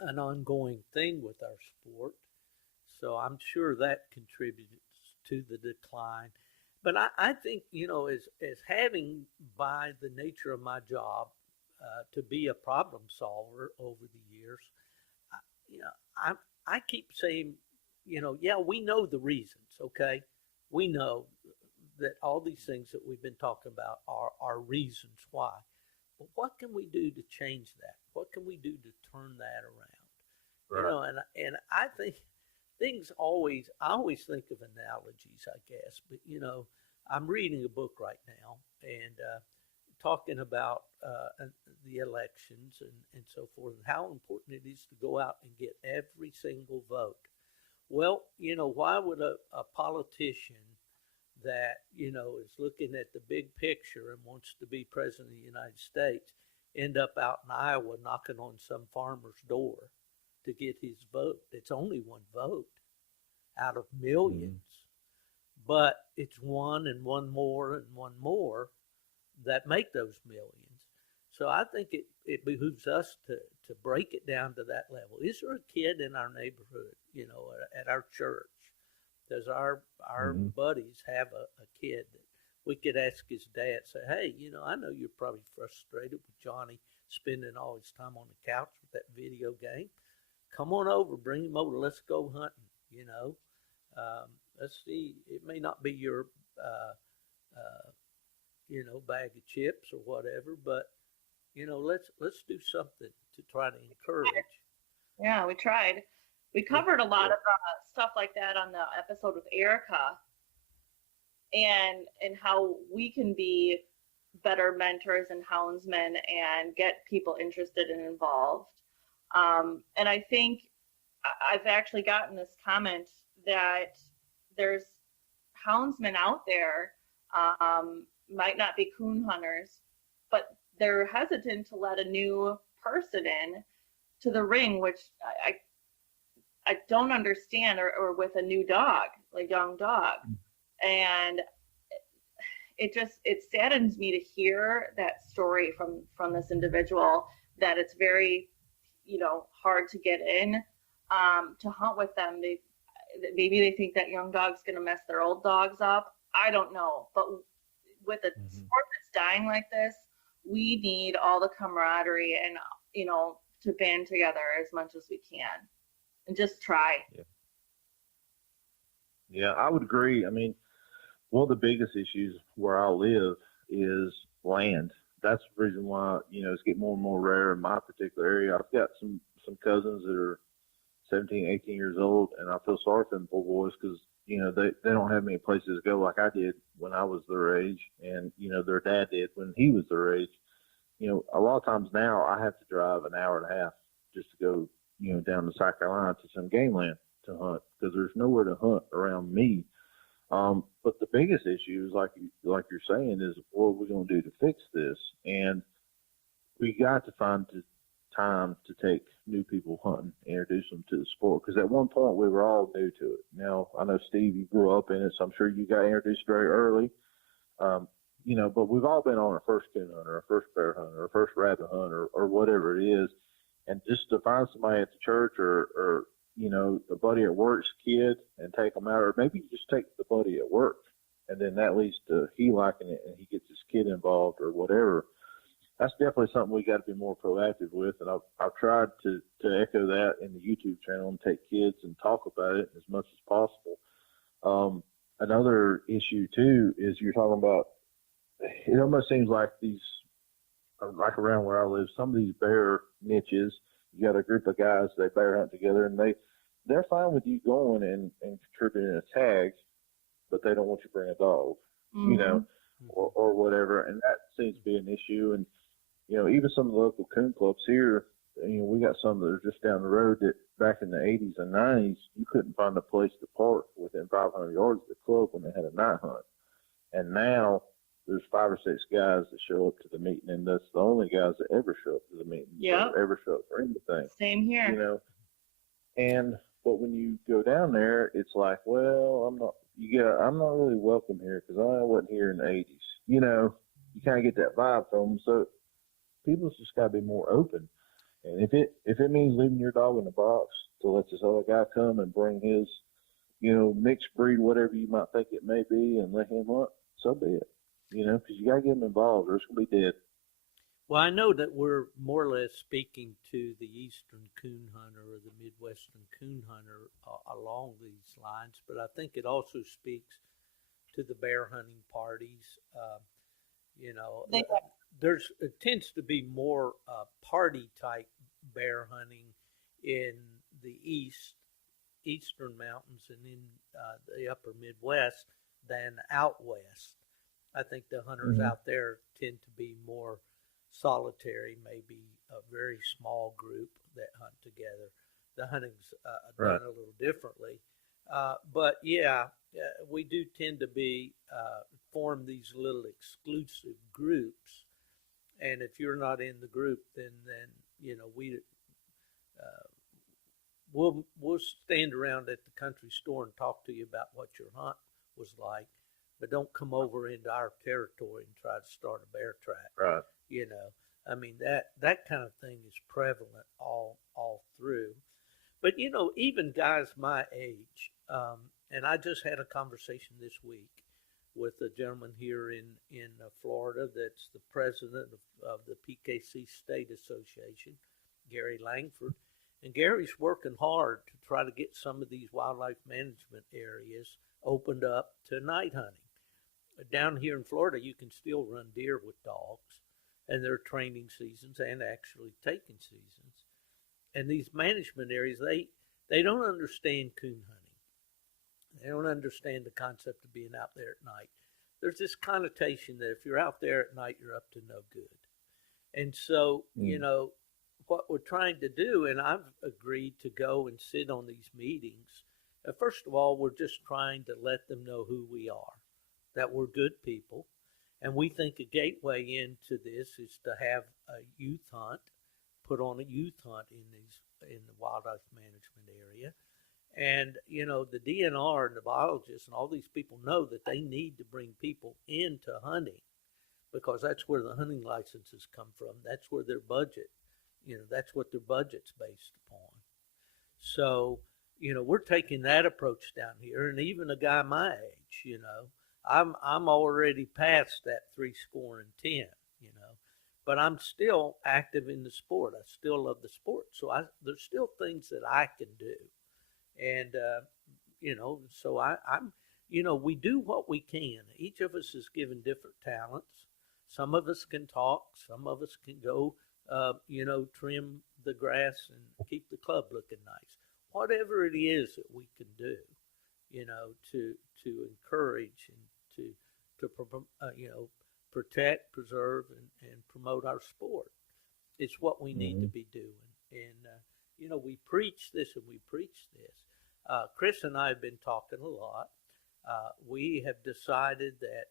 an ongoing thing with our sport. So I'm sure that contributes to the decline. But I think, as having, by the nature of my job, to be a problem solver over the years, I keep saying, yeah, we know the reasons, okay? We know that all these things that we've been talking about are reasons why. But what can we do to change that? What can we do to turn that around? Right. And I think I always think of analogies, I guess. But, I'm reading a book right now and talking about the elections and so forth, and how important it is to go out and get every single vote. Well, why would a politician that, is looking at the big picture and wants to be president of the United States end up out in Iowa knocking on some farmer's door to get his vote? It's only one vote out of millions, but it's one and one more and one more that make those millions. So I think it behooves us to break it down to that level. Is there a kid in our neighborhood, at our church? Does our buddies have a kid that we could ask his dad, say, hey, I know you're probably frustrated with Johnny spending all his time on the couch with that video game. Come on over, bring him over, let's go hunting, Let's see, it may not be your, bag of chips or whatever, but, let's do something to try to encourage. Yeah, we tried. We covered a lot of stuff like that on the episode with Erica, and how we can be better mentors and houndsmen and get people interested and involved. And I think I've actually gotten this comment that there's houndsmen out there, might not be coon hunters, but they're hesitant to let a new person in to the ring, which I don't understand, or with a new dog, a young dog. And it saddens me to hear that story from this individual, that it's very, hard to get in, to hunt with them. Maybe they think that young dog's going to mess their old dogs up. I don't know. But with a sport that's dying like this, we need all the camaraderie and, to band together as much as we can and just try. Yeah, I would agree. I mean, one of the biggest issues where I live is land. That's the reason why, it's getting more and more rare in my particular area. I've got some cousins that are 17, 18 years old, and I feel sorry for them poor boys because, they don't have many places to go like I did when I was their age, and, their dad did when he was their age. A lot of times now I have to drive an hour and a half just to go, down to South Carolina to some game land to hunt because there's nowhere to hunt around me. But the biggest issue is like you're saying is what are we going to do to fix this? And we got to find the time to take new people hunting, introduce them to the sport. Because at one point we were all new to it. Now I know Steve, you grew up in it, so I'm sure you got introduced very early. But we've all been on our first coon hunt, or our first bear hunt, or our first rabbit hunt, or whatever it is. And just to find somebody at the church or a buddy at work's kid and take them out, or maybe you just take the buddy at work, and then that leads to he liking it and he gets his kid involved or whatever. That's definitely something we got to be more proactive with. And I've tried to echo that in the YouTube channel and take kids and talk about it as much as possible. Another issue too is you're talking about, it almost seems like these, like around where I live, some of these bear niches, you got a group of guys, they bear hunt together, and they're fine with you going and contributing a tag, but they don't want you to bring a dog, or whatever. And that seems to be an issue. And, even some of the local coon clubs here, we got some that are just down the road that back in the 80s and 90s, you couldn't find a place to park within 500 yards of the club when they had a night hunt. And now there's 5 or 6 guys that show up to the meeting, and that's the only guys that ever show up to the meeting. Yeah. Ever show up for anything. Same here. But when you go down there, it's like, well, I'm not really welcome here because I wasn't here in the 80s. You kind of get that vibe from them. So people's just got to be more open. And if it means leaving your dog in the box to let this other guy come and bring his, mixed breed, whatever you might think it may be, and let him hunt, so be it. Because you got to get them involved or it's going to be dead. Well, I know that we're more or less speaking to the Eastern coon hunter or the Midwestern coon hunter along these lines, but I think it also speaks to the bear hunting parties. It tends to be more party type bear hunting in the eastern mountains and in the upper Midwest than out west. I think the hunters out there tend to be more solitary, maybe a very small group that hunt together. The hunting's done a little differently. But we do tend to form these little exclusive groups. And if you're not in the group, then we'll stand around at the country store and talk to you about what your hunt was like, but don't come over into our territory and try to start a bear track. Right. That kind of thing is prevalent all through. But even guys my age, and I just had a conversation this week with a gentleman here in Florida that's the president of the PKC State Association, Gary Langford. And Gary's working hard to try to get some of these wildlife management areas opened up to night hunting. Down here in Florida, you can still run deer with dogs, and there are training seasons and actually taking seasons. And these management areas, they don't understand coon hunting. They don't understand the concept of being out there at night. There's this connotation that if you're out there at night, you're up to no good. And so, what we're trying to do, and I've agreed to go and sit on these meetings. First of all, we're just trying to let them know who we are, that we're good people. And we think a gateway into this is to have a youth hunt, put on a youth hunt in the wildlife management area. And, the DNR and the biologists and all these people know that they need to bring people into hunting because that's where the hunting licenses come from. That's where their budget, that's what their budget's based upon. So, we're taking that approach down here. And even a guy my age, I'm already past that 70, but I'm still active in the sport. I still love the sport. So there's still things that I can do. And, so I'm, we do what we can. Each of us is given different talents. Some of us can talk. Some of us can go, trim the grass and keep the club looking nice. Whatever it is that we can do, to encourage and to protect, preserve, and promote our sport. It's what we need to be doing. And we preach this and we preach this. Chris and I have been talking a lot. We have decided that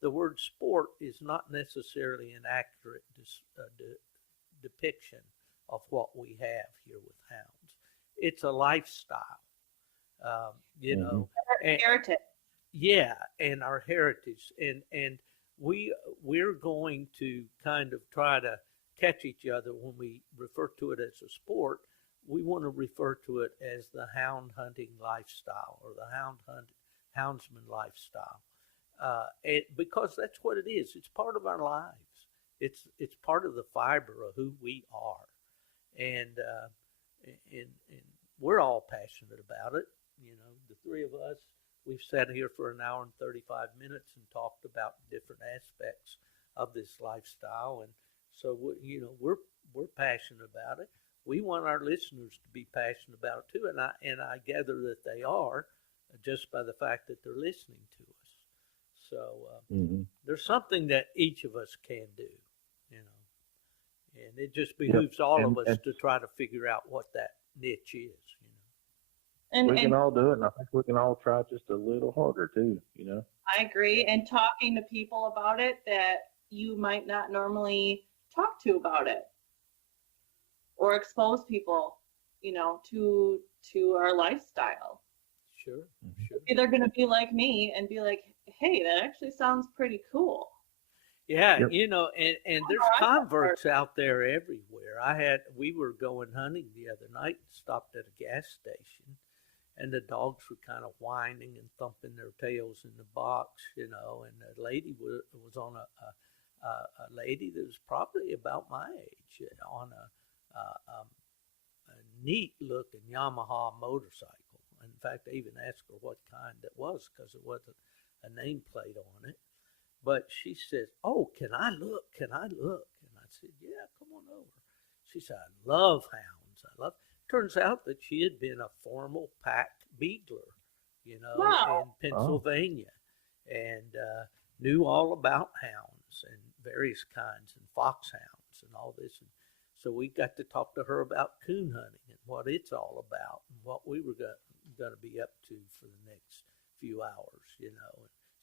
the word sport is not necessarily an accurate depiction of what we have here with hounds. It's a lifestyle, And heritage. Yeah, and our heritage, and we're going to kind of try to catch each other when we refer to it as a sport. We want to refer to it as the hound hunting lifestyle or the houndsman lifestyle, because that's what it is. It's part of our lives. It's part of the fiber of who we are, and we're all passionate about it. The three of us. We've sat here for an hour and 35 minutes and talked about different aspects of this lifestyle, and so we're passionate about it. We want our listeners to be passionate about it too, and I gather that they are, just by the fact that they're listening to us. So there's something that each of us can do, and it just behooves all of us to try to figure out what that niche is. We can all do it, and I think we can all try just a little harder too, I agree. And talking to people about it that you might not normally talk to about it, or expose people, to our lifestyle. Sure. They're going to be like me and be like, hey, that actually sounds pretty cool. Yeah, and there's converts out there everywhere. We were going hunting the other night and stopped at a gas station. And the dogs were kind of whining and thumping their tails in the box, and the lady was on a lady that was probably about my age on a neat looking Yamaha motorcycle. In fact, I even asked her what kind it was because it wasn't a nameplate on it. But she says, "Oh, can I look? Can I look?" And I said, "Yeah, come on over." She said, "I love hounds. Turns out that she had been a formal pack beagler, Wow. in Pennsylvania, and knew all about hounds and various kinds and foxhounds and all this. And so we got to talk to her about coon hunting and what it's all about and what we were going to be up to for the next few hours, And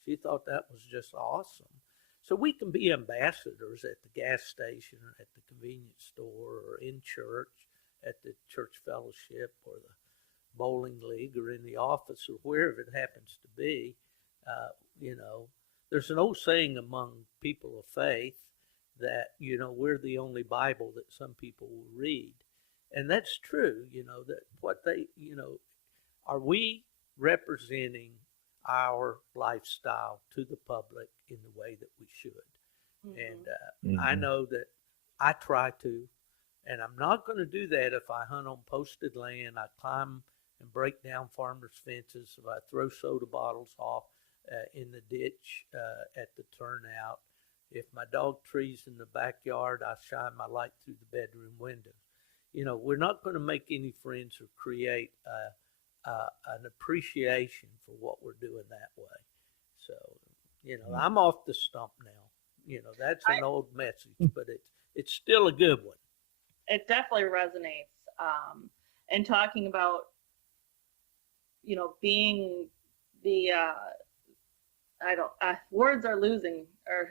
she thought that was just awesome. So we can be ambassadors at the gas station or at the convenience store or in church, at the church fellowship or the bowling league or in the office or wherever it happens to be. There's an old saying among people of faith that, we're the only Bible that some people will read. And that's true, that what they, are we representing our lifestyle to the public in the way that we should? Mm-hmm. And I know that I try to. And I'm not going to do that if I hunt on posted land, I climb and break down farmers' fences, if I throw soda bottles off in the ditch at the turnout. If my dog trees in the backyard, I shine my light through the bedroom windows. We're not going to make any friends or create an appreciation for what we're doing that way. So, I'm off the stump now. That's an old message, but it's still a good one. It definitely resonates. And talking about, being the, words are losing or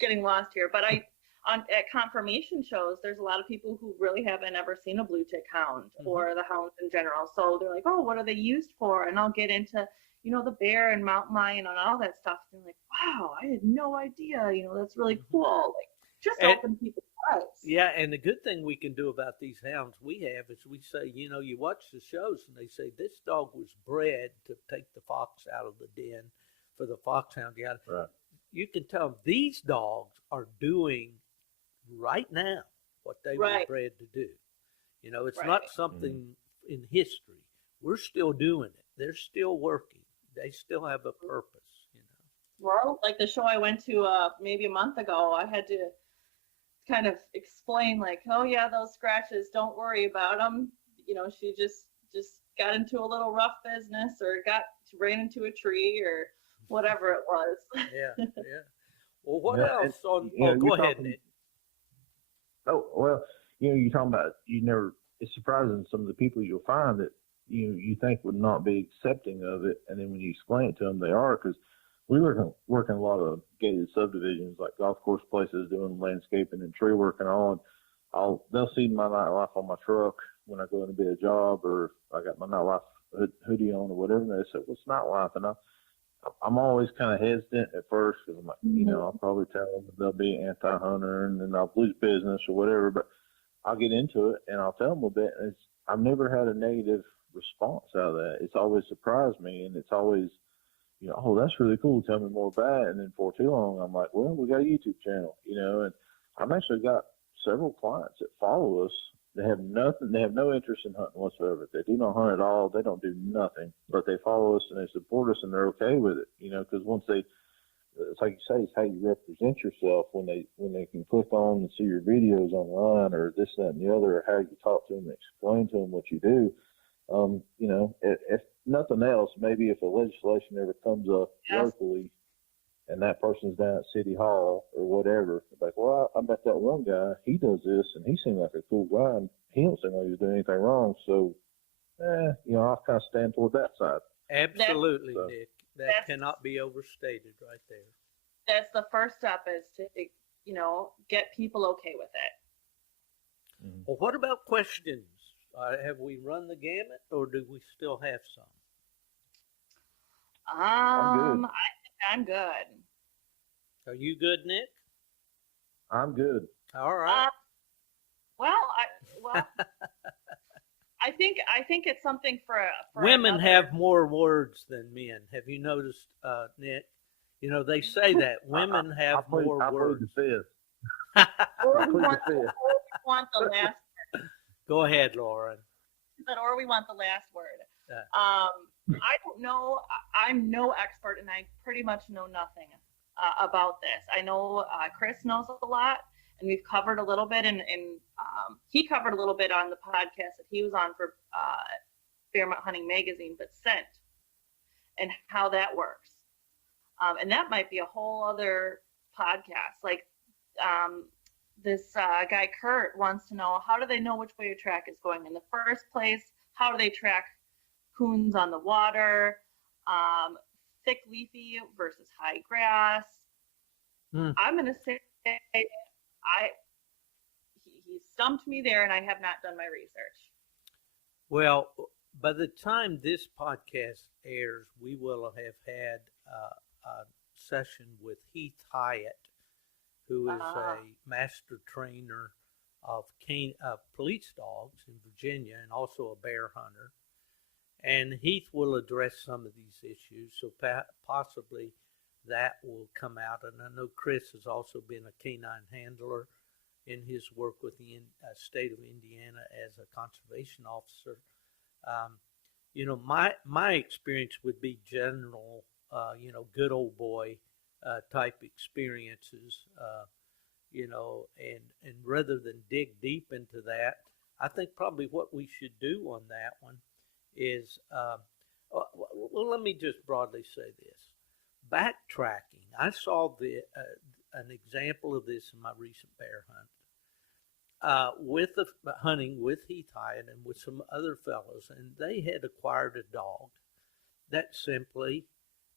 getting lost here, but at confirmation shows, there's a lot of people who really haven't ever seen a blue tick hound or the hounds in general. So they're like, oh, what are they used for? And I'll get into, the bear and mountain lion and all that stuff. And they're like, wow, I had no idea. That's really cool. Like, just open people's eyes. Yeah, and the good thing we can do about these hounds we have is we say, you watch the shows and they say this dog was bred to take the fox out of the den for the foxhound. Right. You can tell them these dogs are doing right now what they were bred to do. It's not something in history. We're still doing it. They're still working. They still have a purpose. Well, like the show I went to maybe a month ago, I had to kind of explain like, oh yeah, those scratches, don't worry about them. She just got into a little rough business or ran into a tree or whatever it was. Yeah. Well, what else? Go ahead, Nick. Oh, well, you're talking about, it's surprising some of the people you'll find that you think would not be accepting of it. And then when you explain it to them, they are, because we work in a lot of gated subdivisions, like golf course places, doing landscaping and tree work and all. And they'll see my Nite Life on my truck when I go in to be a job, or I got my Nite Life hoodie on or whatever. And they say, "What's Nite Life?" And I'm always kind of hesitant at first, because I'm like, I'll probably tell them they'll be anti-hunter and then I'll lose business or whatever. But I'll get into it and I'll tell them a bit. And I've never had a negative response out of that. It's always surprised me, and it's always, oh, that's really cool. Tell me more about it. And then for too long, I'm like, well, we got a YouTube channel, and I've actually got several clients that follow us. They have nothing. They have no interest in hunting whatsoever. They do not hunt at all. They don't do nothing, but they follow us and they support us, and they're okay with it, because once it's like you say, it's how you represent yourself when they can click on and see your videos online, or this, that, and the other, or how you talk to them and explain to them what you do. If nothing else, maybe if a legislation ever comes up locally and that person's down at City Hall or whatever, like, well, I met that one guy, he does this and he seemed like a cool guy and he don't seem like he's doing anything wrong. So, I'll kind of stand toward that side. Absolutely, Nick. That cannot be overstated right there. That's the first step, is to, get people okay with it. Mm-hmm. Well, what about questions? Have we run the gamut, or do we still have some? I'm good. Are you good, Nick? I'm good. All right. I think it's something for women have more words than men. Have you noticed, Nick? They say that women have more words. Or we want the last. Go ahead, Lauren. Or we want the last word. I don't know. I'm no expert, and I pretty much know nothing about this. I know Chris knows a lot, and we've covered a little bit, and he covered a little bit on the podcast that he was on for Fairmont Hunting Magazine, but scent and how that works. And that might be a whole other podcast. Like, this guy Kurt wants to know, how do they know which way your track is going in the first place? How do they track coons on the water? Thick leafy versus high grass. I'm going to say he stumped me there, and I have not done my research. Well, by the time this podcast airs, we will have had a session with Heath Hyatt, who is a master trainer of police dogs in Virginia, and also a bear hunter. And Heath will address some of these issues, so possibly that will come out. And I know Chris has also been a canine handler in his work with the state of Indiana as a conservation officer. My experience would be general, good old boy type experiences, and rather than dig deep into that, I think probably what we should do on that one is, well, let me just broadly say this. Backtracking. I saw an example of this in my recent bear hunt, with hunting with Heath Hyatt and with some other fellows, and they had acquired a dog that simply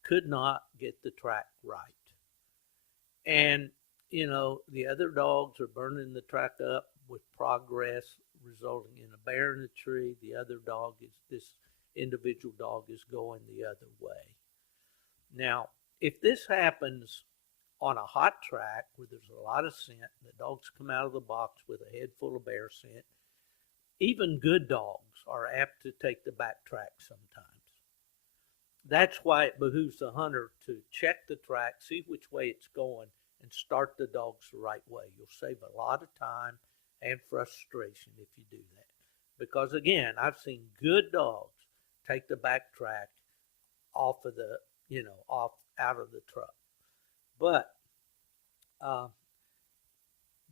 could not get the track right. And, the other dogs are burning the track up with progress, resulting in a bear in the tree. The other dog this individual dog is going the other way. Now, if this happens on a hot track where there's a lot of scent, and the dogs come out of the box with a head full of bear scent, even good dogs are apt to take the back track sometimes. That's why it behooves the hunter to check the track, see which way it's going, and start the dogs the right way. You'll save a lot of time and frustration if you do that. Because again, I've seen good dogs take the back track off of the, out of the truck. But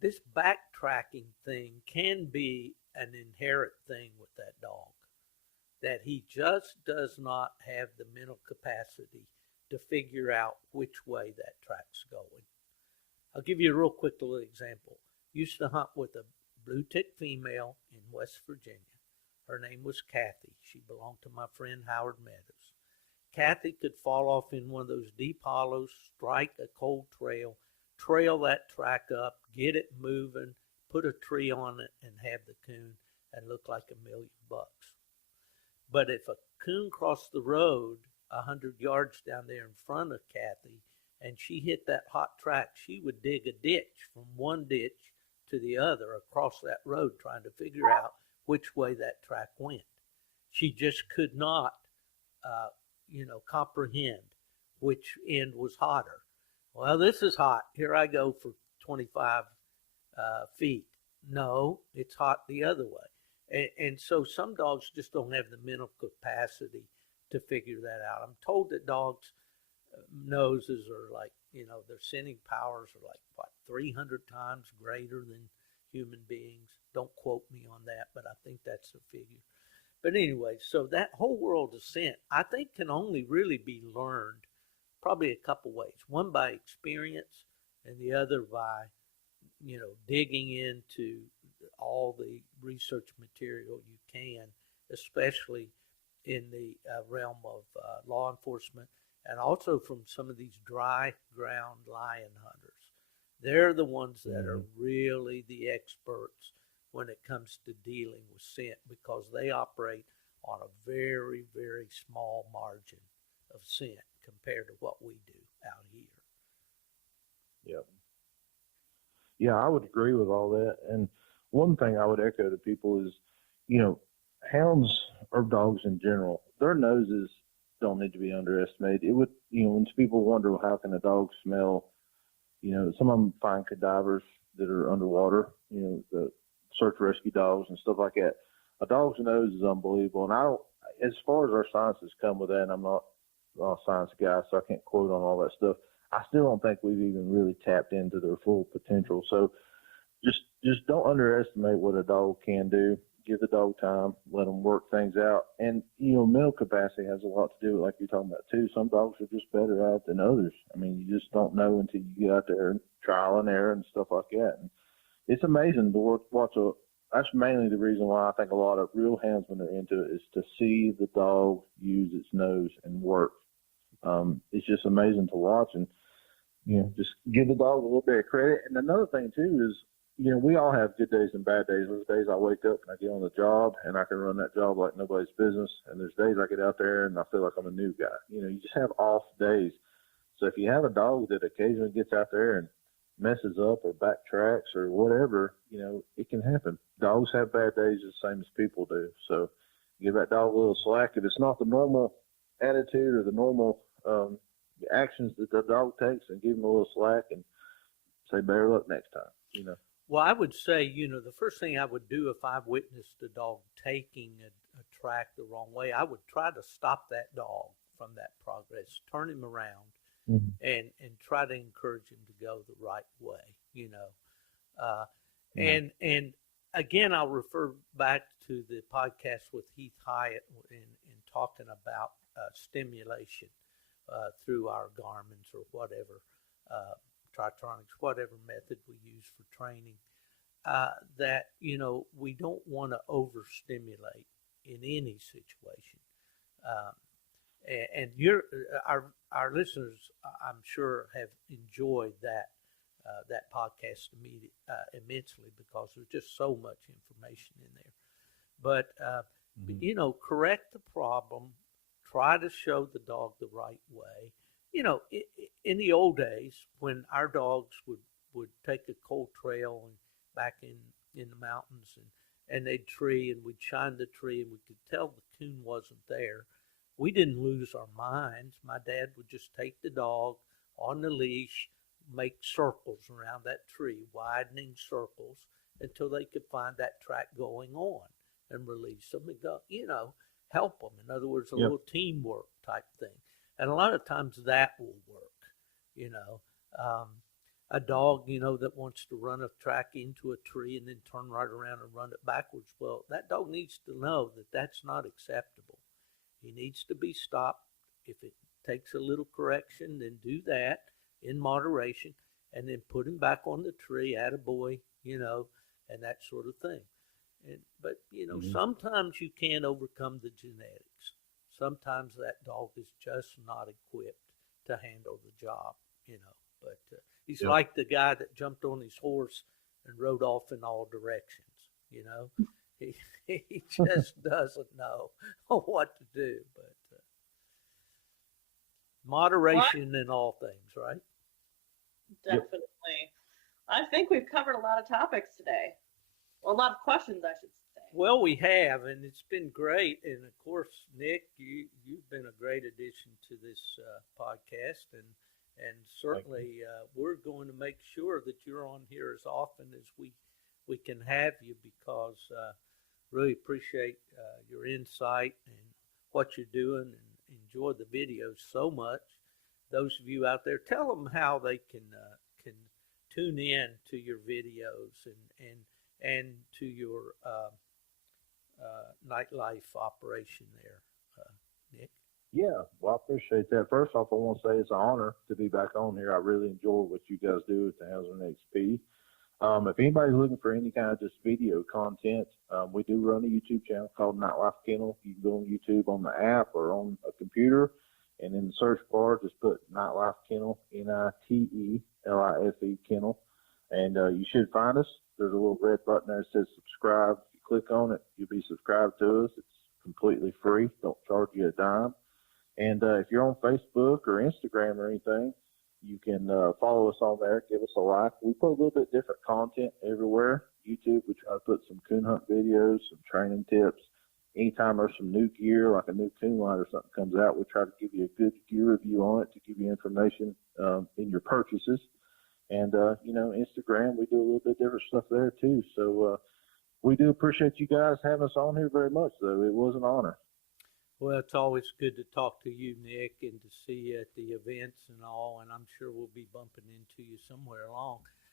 this backtracking thing can be an inherent thing with that dog, that he just does not have the mental capacity to figure out which way that track's going. I'll give you a real quick little example. Used to hunt with a blue tick female in West Virginia. Her name was Kathy. She belonged to my friend Howard Meadows. Kathy could fall off in one of those deep hollows, strike a cold trail that track up, get it moving, put a tree on it, and have the coon and look like $1,000,000. But if a coon crossed the road 100 yards down there in front of Kathy and she hit that hot track, she would dig a ditch from one ditch to the other across that road trying to figure out which way that track went. She just could not, comprehend which end was hotter. Well, this is hot. Here I go for 25 feet. No, it's hot the other way. And so some dogs just don't have the mental capacity to figure that out. I'm told that dogs' noses are like, their scenting powers are like, 300 times greater than human beings. Don't quote me on that, but I think that's the figure. But anyway, so that whole world of scent, I think, can only really be learned probably a couple ways. One by experience, and the other by, digging into all the research material you can, especially in the realm of law enforcement, and also from some of these dry ground lion hunters. They're the ones that are really the experts when it comes to dealing with scent, because they operate on a very, very small margin of scent compared to what we do out here. Yep. Yeah, I would agree with all that. And one thing I would echo to people is, hounds or dogs in general, their noses don't need to be underestimated. It would, when people wonder how can a dog smell, some of them find cadavers that are underwater, the search rescue dogs and stuff like that. A dog's nose is unbelievable. And as far as our science has come with that, and I'm not a science guy, so I can't quote on all that stuff, I still don't think we've even really tapped into their full potential. So just don't underestimate what a dog can do. Give the dog time, let them work things out. And, mental capacity has a lot to do with, like you're talking about, too. Some dogs are just better at it than others. I mean, you just don't know until you get out there and trial and error and stuff like that. And it's amazing to watch that's mainly the reason why I think a lot of real houndsmen are into it, is to see the dog use its nose and work. It's just amazing to watch, and, just give the dog a little bit of credit. And another thing, too, is, we all have good days and bad days. There's days I wake up and I get on the job and I can run that job like nobody's business. And there's days I get out there and I feel like I'm a new guy. You just have off days. So if you have a dog that occasionally gets out there and messes up or backtracks or whatever, it can happen. Dogs have bad days the same as people do. So give that dog a little slack. If it's not the normal attitude or the normal actions that the dog takes, and give him a little slack and say better luck next time, Well, I would say, the first thing I would do if I witnessed a dog taking a track the wrong way, I would try to stop that dog from that progress, turn him around, and try to encourage him to go the right way, And again, I'll refer back to the podcast with Heath Hyatt in talking about stimulation through our Garmins or whatever, Tritronics, whatever method we use for training, that, we don't want to overstimulate in any situation. And our listeners, I'm sure, have enjoyed that podcast immensely, because there's just so much information in there. But, correct the problem, try to show the dog the right way. In the old days, when our dogs would take a cold trail and back in the mountains, and they'd tree, and we'd shine the tree, and we could tell the coon wasn't there, we didn't lose our minds. My dad would just take the dog on the leash, make circles around that tree, widening circles, until they could find that track going on, and release them and go, help them. In other words, a little teamwork type thing. And a lot of times that will work, a dog, that wants to run a track into a tree and then turn right around and run it backwards. Well, that dog needs to know that that's not acceptable. He needs to be stopped. If it takes a little correction, then do that in moderation, and then put him back on the tree, attaboy, and that sort of thing. But Mhm. sometimes you can't overcome the genetics. Sometimes that dog is just not equipped to handle the job. But he's Yep. like the guy that jumped on his horse and rode off in all directions. He he just doesn't know what to do. But What? moderation in all things, right? Yep. Definitely. I think we've covered a lot of topics today. Well, a lot of questions, I should say. Well, we have, and it's been great. And of course, Nick, you've been a great addition to this podcast, and certainly we're going to make sure that you're on here as often as we can have you, because really appreciate your insight and what you're doing, and enjoy the videos so much. Those of you out there, tell them how they can tune in to your videos and to your Nite Life operation there, Nick. Yeah, well, I appreciate that. First off, I want to say it's an honor to be back on here. I really enjoy what you guys do at the Houndsman HXP. If anybody's looking for any kind of just video content, we do run a YouTube channel called Nite Life Kennel. You can go on YouTube on the app or on a computer, and in the search bar, just put Nite Life Kennel, NITELIFE Kennel, and you should find us. There's a little red button there that says subscribe. If you click on it, you'll be subscribed to us. It's completely free. Don't charge you a dime. And if you're on Facebook or Instagram or anything, you can follow us on there, give us a like. We put a little bit different content everywhere. YouTube, we try to put some coon hunt videos, some training tips. Anytime there's some new gear, like a new coon line or something comes out, we try to give you a good gear review on it to give you information in your purchases. And, Instagram, we do a little bit different stuff there too. So we do appreciate you guys having us on here very much, though. It was an honor. Well, it's always good to talk to you, Nick, and to see you at the events and all, and I'm sure we'll be bumping into you somewhere along.